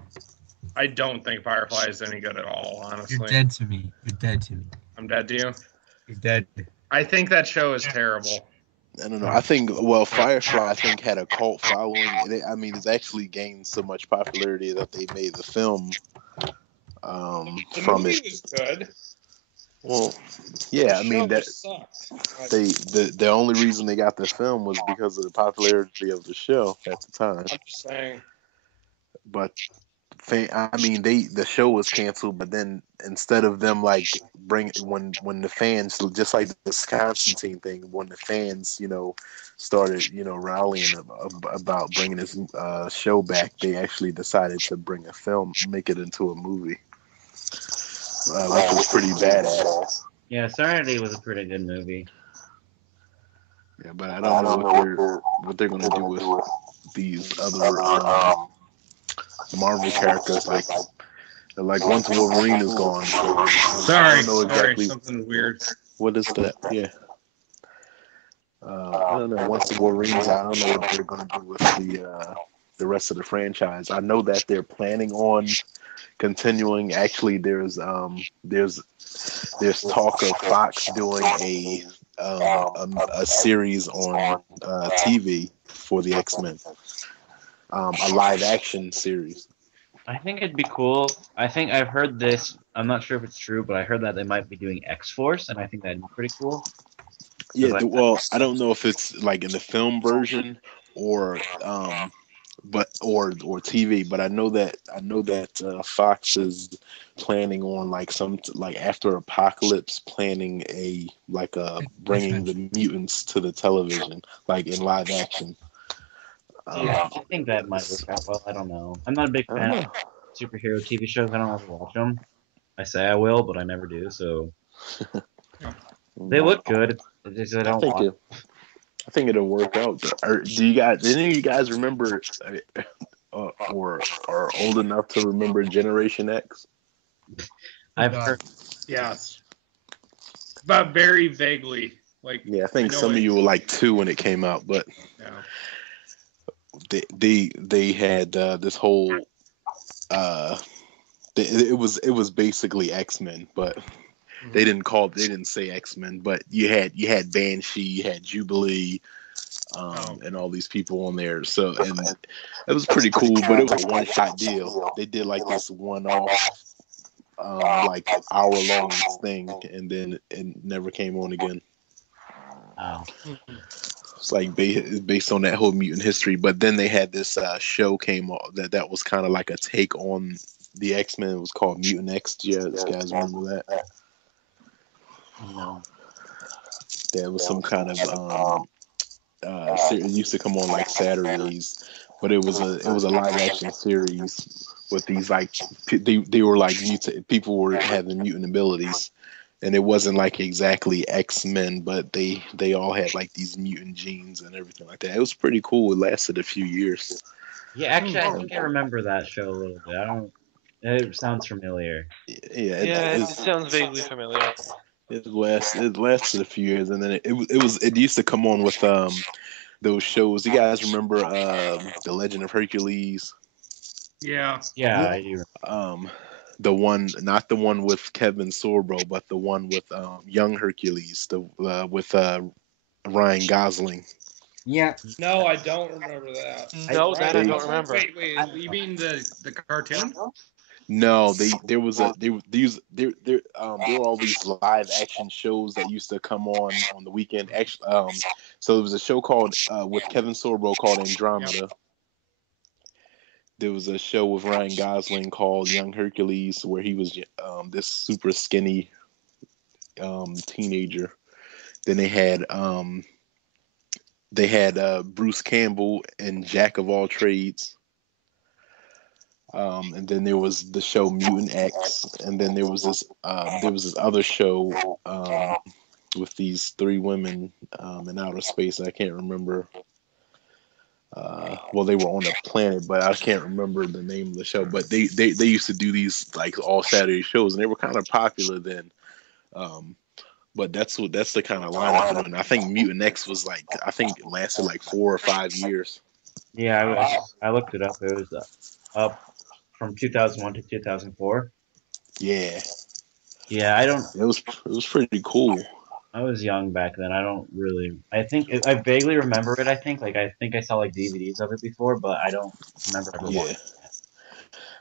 I don't think Firefly is any good at all, honestly. You're dead to me. You're dead to me. I'm dead to you? You're dead. I think that show is terrible. I don't know. I think Firefly had a cult following. It's actually gained so much popularity that they made the film The from movie it. was good. Well, yeah, The show sucked. the only reason they got the film was because of the popularity of the show at the time. I'm just saying. But the show was canceled, but then instead of them like when the fans, just like the Constantine thing, when the fans started rallying about bringing this show back, they actually decided to bring a film, make it into a movie, which was pretty badass. Yeah, Serenity was a pretty good movie. Yeah, but I don't know what they're gonna do with these other Marvel characters, like once Wolverine is gone. Sorry, something weird. What is that? Yeah. I don't know. Once the Wolverine's out, I don't know what they're going to do with the rest of the franchise. I know that they're planning on continuing. Actually, there's talk of Fox doing a series on TV for the X-Men. A live action series. I think it'd be cool. I think I've heard this. I'm not sure if it's true, but I heard that they might be doing X-Force, and I think that'd be pretty cool. Yeah, I don't know if it's like in the film version or TV, but I know that Fox is planning on after Apocalypse, planning bringing the mutants to the television, like in live action. Yeah, I think that might work out well. I don't know. I'm not a big fan of superhero TV shows. I don't ever watch them. I say I will, but I never do. So they look good. It's just I don't watch. I think it'll work out. Did any of you guys remember or are old enough to remember Generation X? I've heard. Yes, but very vaguely. I think some of you were like 2 when it came out, but. Yeah. They had this whole it was basically X-Men, but they didn't say X-Men, but you had Banshee, you had Jubilee, and all these people on there. So and it was pretty cool, but it was a one-shot deal. They did like this one-off hour-long thing, and then it never came on again. Oh. It's like based on that whole mutant history, but then they had this show came on that was kind of like a take on the X-Men. It was called Mutant X. Yeah, you guys remember that? No. There was some kind of it used to come on like Saturdays, but it was a live action series with these like they were like people were having mutant abilities, and it wasn't like exactly X-Men, but they all had like these mutant genes and everything like that. It was pretty cool. It lasted a few years. Yeah, actually, I think I remember that show a little bit. I don't. It sounds familiar. Yeah, Yeah, it sounds vaguely familiar. it lasted a few years, and then it used to come on with those shows. You guys remember the Legend of Hercules? Yeah. Yeah, Yeah. I do. Um, the one, not the one with Kevin Sorbo, but the one with young Hercules, the with Ryan Gosling. Yeah. No, I don't remember that. No, that I They don't remember. Wait, you mean the cartoon? No, there was a they these there were all these live action shows that used to come on the weekend. Actually, so there was a show called with Kevin Sorbo called Andromeda. There was a show with Ryan Gosling called Young Hercules, where he was this super skinny teenager. Then they had Bruce Campbell and Jack of All Trades. And then there was the show Mutant X, and then there was this other show with these three women in outer space. I can't remember. Well, they were on a planet, but I can't remember the name of the show. But they used to do these like all Saturday shows, and they were kind of popular then. Um, but that's the kind of lineup. And I think Mutant X was like I think it lasted like 4 or 5 years. Yeah, I looked it up. It was up from 2001 to 2004. Yeah, Yeah, it was pretty cool. I was young back then. I don't really. I vaguely remember it. I think I saw like DVDs of it before, but I don't remember ever Yeah. watching.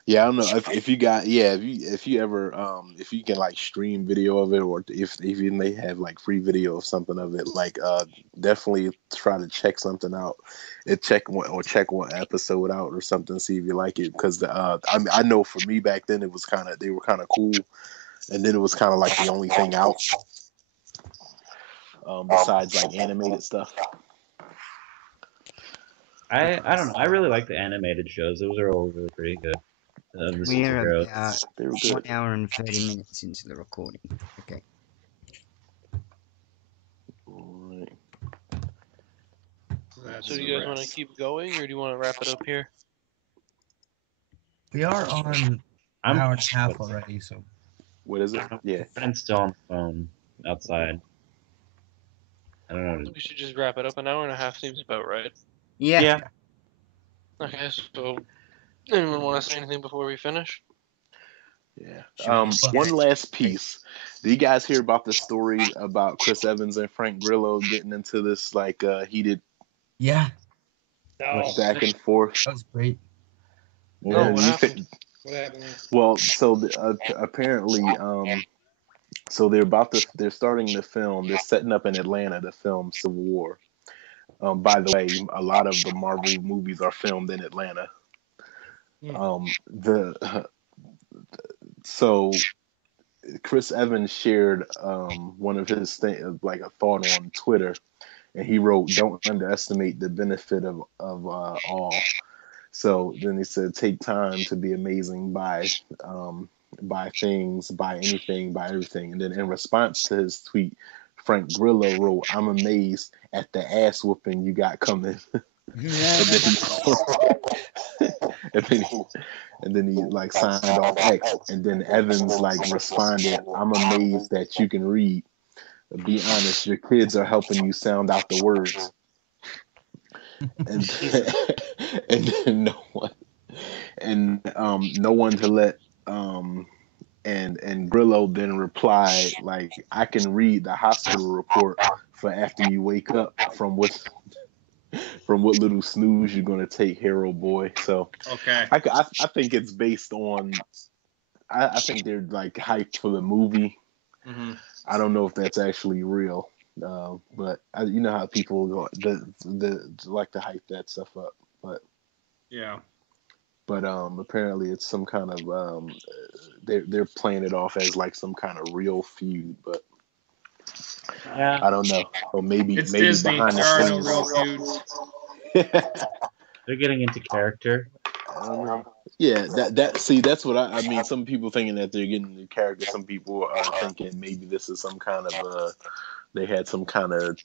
Yeah, I don't know if you got if you ever if you can like stream video of it, or if you may have like free video of something of it, like definitely try to check something out. Check one episode out or something, see if you like it, because I know for me back then it was they were kind of cool, and then it was kind of like the only thing out besides like animated stuff. I don't know. I really like the animated shows. Those are all really pretty good. The We're superheroes. about They were 1 good. hour and 30 minutes into the recording. Okay. Alright. So do you guys want to keep going, or do you want to wrap it up here? We are on an I'm hour and a half already, so What is it? Yeah. Brent's still on the phone outside. I don't know. We should just wrap it up. An hour and a half seems about right. Yeah. Yeah. Okay, so anyone want to say anything before we finish? Yeah. Sure. One last piece. Do you guys hear about the story about Chris Evans and Frank Grillo getting into this like heated yeah, No. back and forth? that was great. No, And what you happened? What happened? well, so apparently, so they're starting the film. They're setting up in Atlanta to film Civil War. By the way, a lot of the Marvel movies are filmed in Atlanta. The so Chris Evans shared one of his like a thought on Twitter, and he wrote, "Don't underestimate the benefit of all." So then he said, "Take time to be amazing by things, by anything, by everything." And then in response to his tweet, Frank Grillo wrote, "I'm amazed at the ass whooping you got coming." and then he, and then he like signed off X, and then Evans like responded, "I'm amazed that you can read. Be honest, your kids are helping you sound out the words." And and then no one to let and Grillo then replied like, "I can read the hospital report for after you wake up from what little snooze you're gonna take, hero boy." So Okay. I think it's based on I think they're like hyped for the movie. Mm-hmm. I don't know if that's actually real, but you know how people go like to hype that stuff up, but Yeah. apparently it's some kind of they're playing it off as like some kind of real feud, but Yeah. I don't know. Or maybe It's maybe Disney. behind There are the no real scenes. feuds. They're getting into character. I don't know. Yeah, that's what I mean. Some people thinking that they're getting the character. Some people are thinking maybe this is some kind of they had some kind of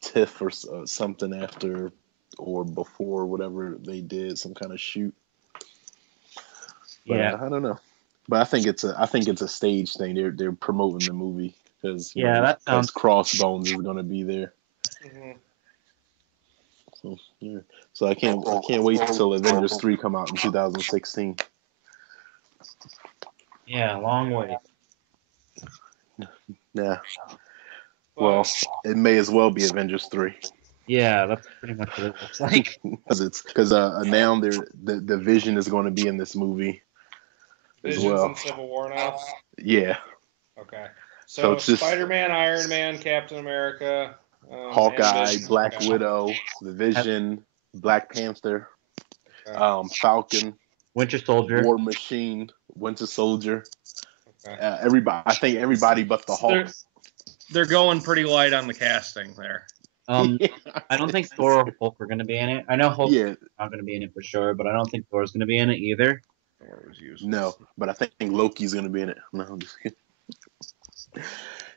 tiff or something after or before whatever they did, some kind of shoot. But Yeah. I don't know. But I think it's a stage thing. They're promoting the movie because Yeah, that sounds. Crossbones is gonna be there. Mhm. So yeah. So I can't wait till Avengers 3 come out in 2016. Yeah, long way. Yeah. Well, it may as well be Avengers 3 Yeah, that's pretty much what it looks like. because now the Vision is going to be in this movie as Visions well. in Civil War now. Yeah. Okay. So So it's just Spider-Man, Iron Man, Captain America, Hawkeye, and Vision. Black Okay. Widow, the Vision, Black Panther, Okay. Falcon, Winter Soldier. War Machine, Winter Soldier. Okay. Everybody, I think everybody but the So Hulk. they're going pretty light on the casting there. I don't think Thor or Hulk are going to be in it. I know Hulk's Yeah, not going to be in it for sure, but I don't think Thor's going to be in it either. Thor was useless. no, but I think Loki's gonna be in it. No, I'm just kidding.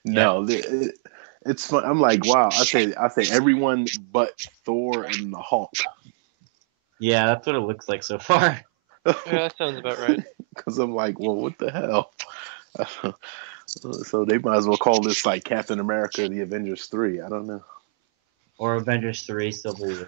No, it's fun. I'm like, wow. I say everyone but Thor and the Hulk. Yeah, that's what it looks like so far. Yeah, that sounds about right. Because I'm like, well, what the hell? So they might as well call this like Captain America: The Avengers 3. I don't know. Or Avengers 3 Civil War.